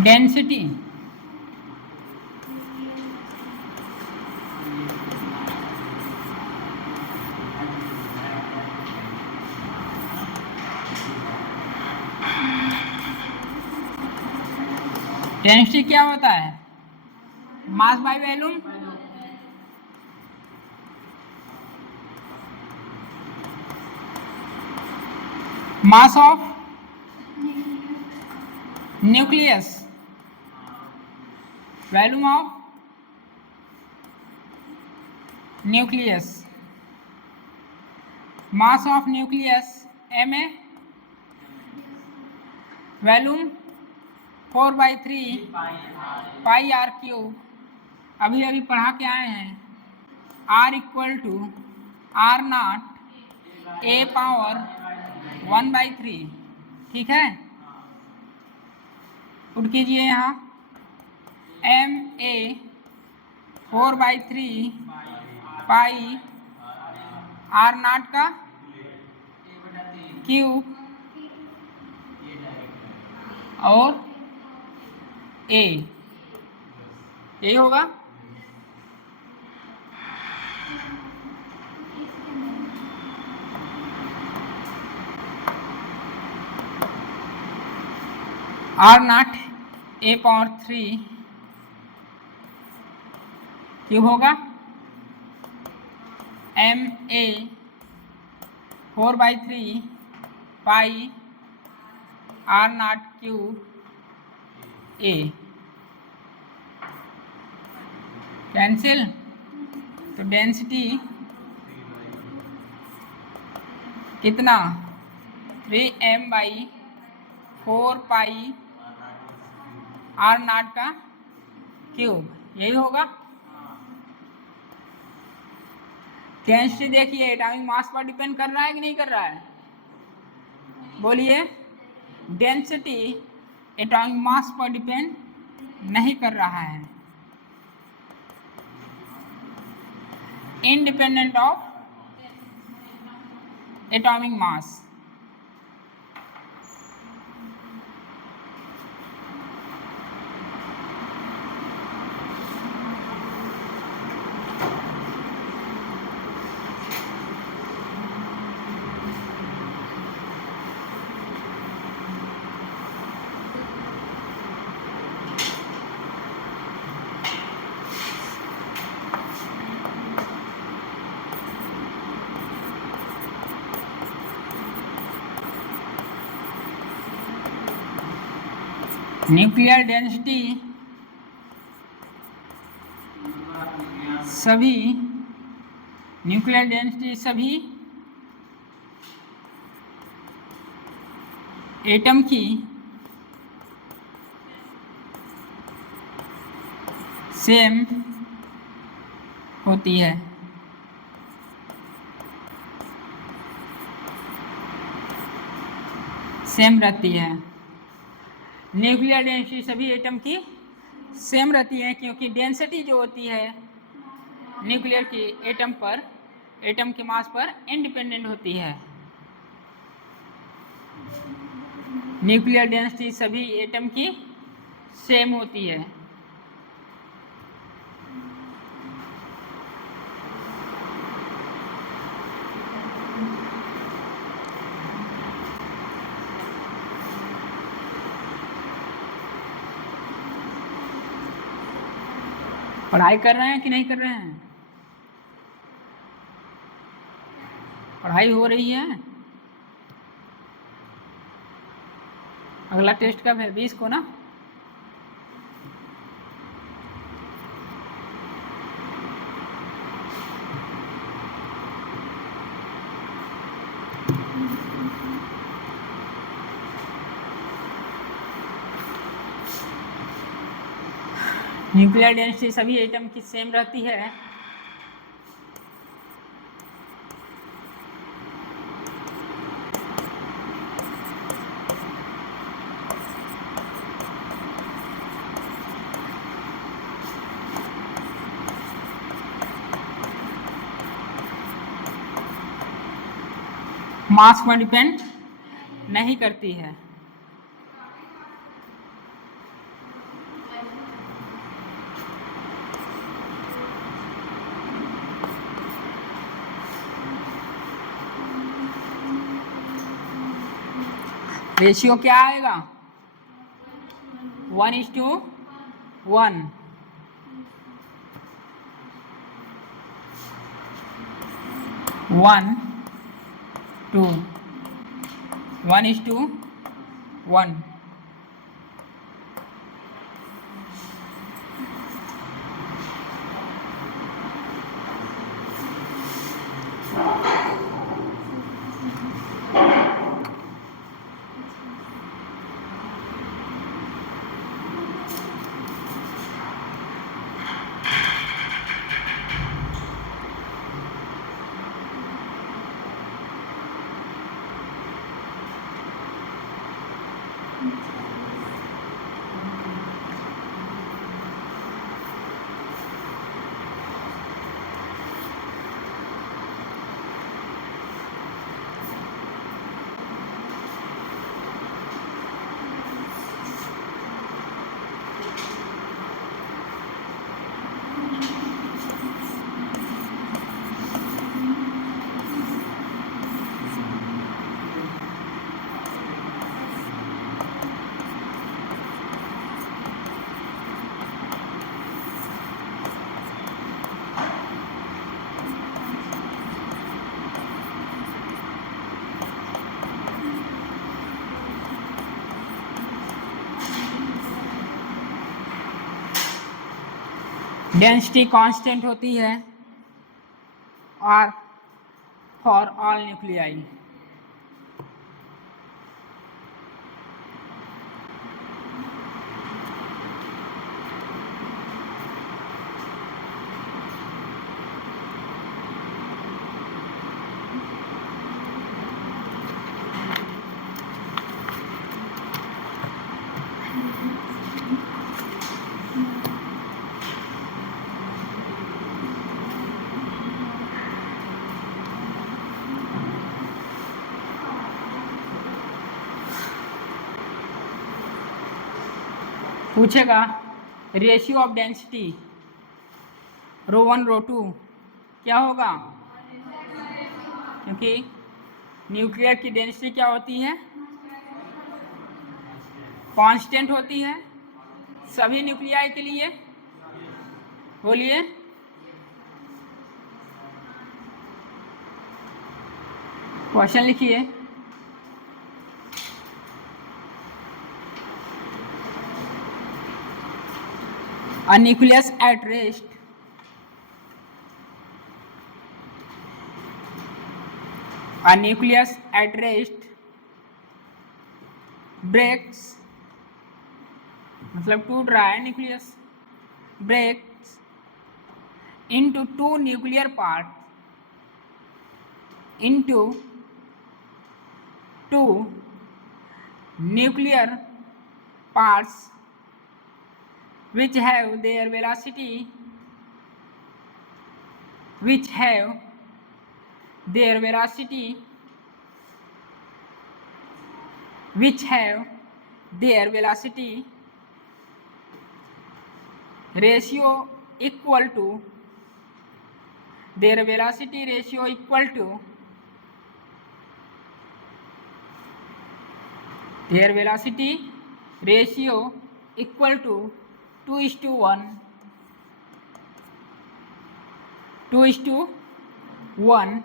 डेंसिटी डेंसिटी क्या होता है mass by volume. Mass of nucleus, volume of nucleus, mass of nucleus Ma, volume 4/3 pi r cube. अभी अभी पढ़ा के आए हैं R = R0 A पावर 1/3। ठीक है, पुट कीजिए यहाँ Ma 4/3 पाई R0 का क्यूब और A, यही होगा। R0 A/3 क्यूब होगा Ma 4/3 pi R0 cube A। Cancel, तो डेंसिटी कितना 3m/4 पाई R0 का क्यूब, यही होगा। डेंसिटी देखिए एटॉमिक मास पर डिपेंड कर रहा है कि नहीं कर रहा है, बोलिए। डेंसिटी एटॉमिक मास पर डिपेंड नहीं कर रहा है, independent of atomic mass. Nuclear density सभी एटम की सेम होती है। सेम रहती है। न्यूक्लियर डेंसिटी सभी एटम की सेम रहती है, क्योंकि डेंसिटी जो होती है न्यूक्लियर की एटम के मास पर इंडिपेंडेंट होती है। न्यूक्लियर डेंसिटी सभी एटम की सेम होती है। पढ़ाई कर रहे हैं कि नहीं कर रहे हैं? पढ़ाई हो रही है। अगला टेस्ट कब है? 20 को ना। न्यूक्लियर डेंसिटी सभी एटम की सेम रहती है। मास पर डिपेंड नहीं करती है। रेशियो क्या आएगा? 1:1। 1:2 1:1। डेंसिटी कांस्टेंट होती है और फॉर ऑल न्यूक्लियाई। पूछेगा रेशियो ऑफ डेंसिटी ρ1 ρ2 क्या होगा? क्योंकि न्यूक्लियर की डेंसिटी क्या होती है? कांस्टेंट होती है सभी न्यूक्लियाई के लिए। बोलिए। क्वेश्चन लिखिए। A nucleus at rest breaks, मतलब टूट रहा है nucleus, breaks into two nuclear parts, which have their velocity ratio equal to their velocity ratio equal to 2:1. 2:1.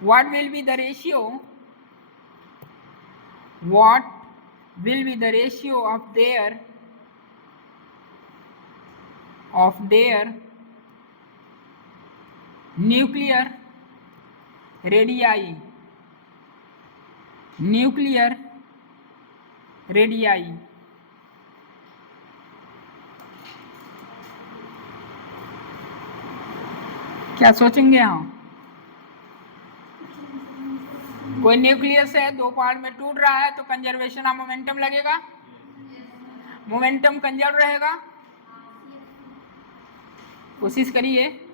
What will be the ratio of their nuclear radii? क्या सोचेंगे हम? कोई nucleus है, दो पार्ट में टूट रहा है, तो कंजर्वेशन ऑफ मोमेंटम लगेगा, मोमेंटम कंजर्व रहेगा। कोशिश करिए।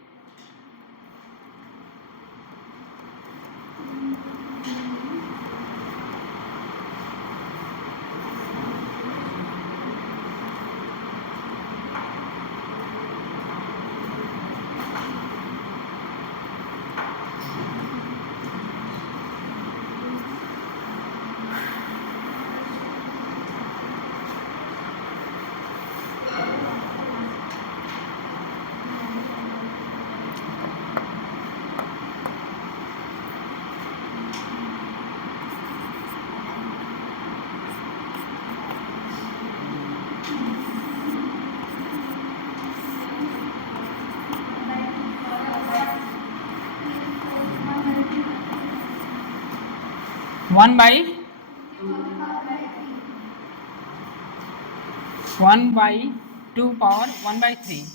One by 2 power 1/3।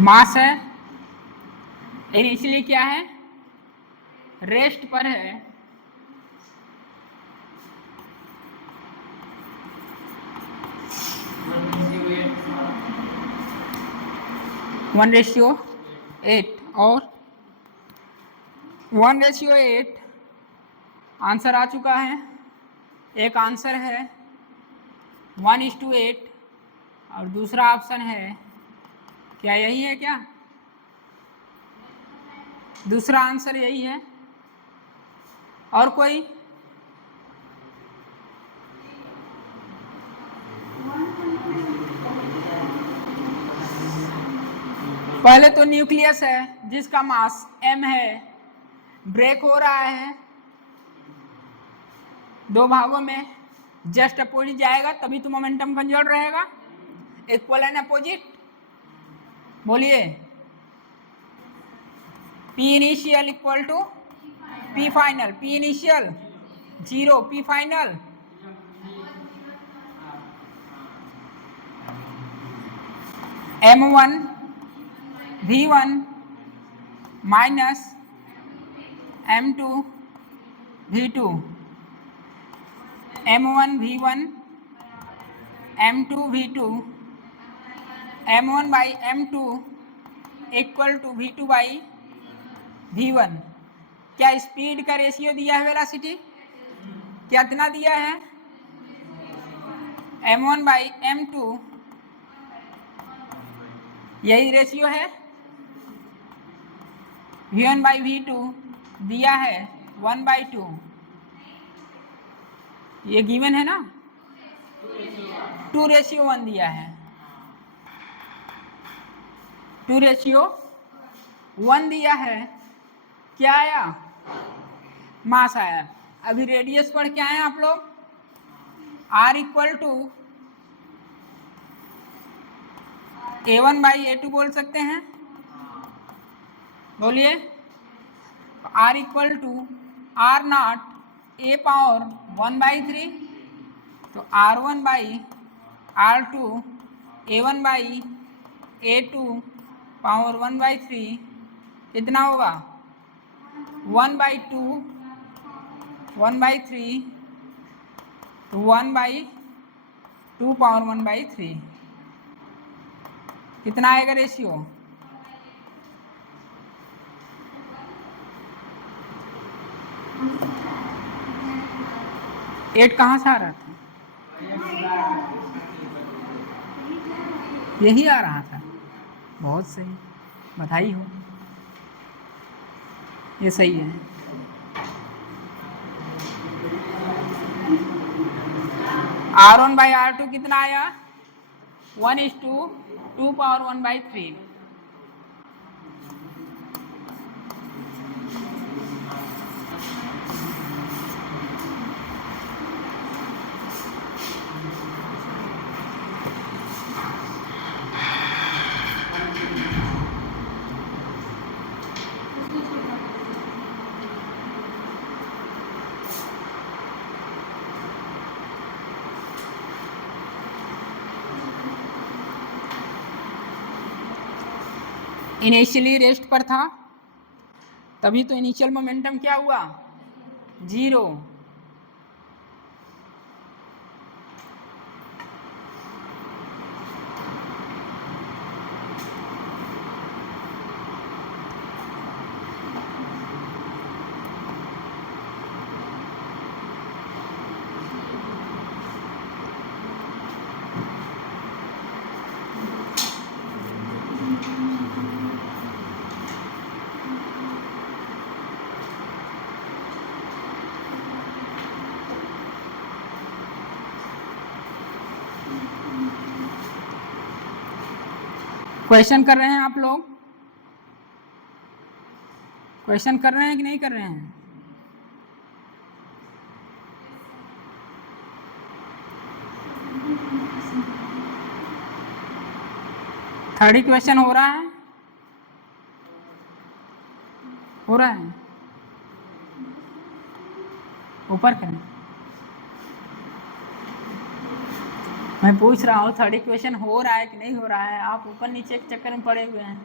मास है, इसलिए क्या है, रेस्ट पर है। वन रेशियो 8 और 1:8 आंसर आ चुका है। एक आंसर है 1:8 और दूसरा ऑप्शन है, क्या यही है क्या? दूसरा आंसर यही है। और कोई? पहले तो न्यूक्लियस है जिसका मास m है, ब्रेक हो रहा है, दो भागों में जस्ट अपोजिट जाएगा, तभी तो मोमेंटम कंजर्व रहेगा। इक्वल एंड अपोजिट बोलिए। P initial equal to P final. P initial 0, P final M1 V1 minus M2 V2, M1 V1 M2 V2, M1 by M2 equal to V2 by V1। क्या speed का ratio दिया है, velocity कितना दिया है? M1 by M2, यही ratio है। V1 by V2 दिया है 1/2, ये गिवन है ना। 2:1 दिया है, 2:1 दिया है। क्या आया? मास आया। अभी रेडियस पढ़ के आए आप लोग, R इक्वल टू A1/A2 बोल सकते हैं, बोलिए। R equal to R0 A power 1/3, तो R1/R2 A1/A2 पावर 1/3 कितना होगा 1/2 1/3, तो 1/2 पावर 1/3 कितना आएगा रेशियो? 8 कहाँ से आ रहा था? यही आ रहा था, बहुत सही, बधाई हो, ये सही है। R1/R2 कितना आया 1:2 पावर 1/3। इनिशियली रेस्ट पर था, तभी तो इनिशियल मोमेंटम क्या हुआ 0। क्वेश्चन कर रहे हैं आप लोग? क्वेश्चन कर रहे हैं कि नहीं कर रहे हैं? थर्ड क्वेश्चन हो रहा है, हो रहा है, ऊपर करें। मैं पूछ रहा हूँ थर्ड क्वेश्चन हो रहा है कि नहीं हो रहा है, आप ऊपर नीचे के चक्कर में पड़े हुए हैं।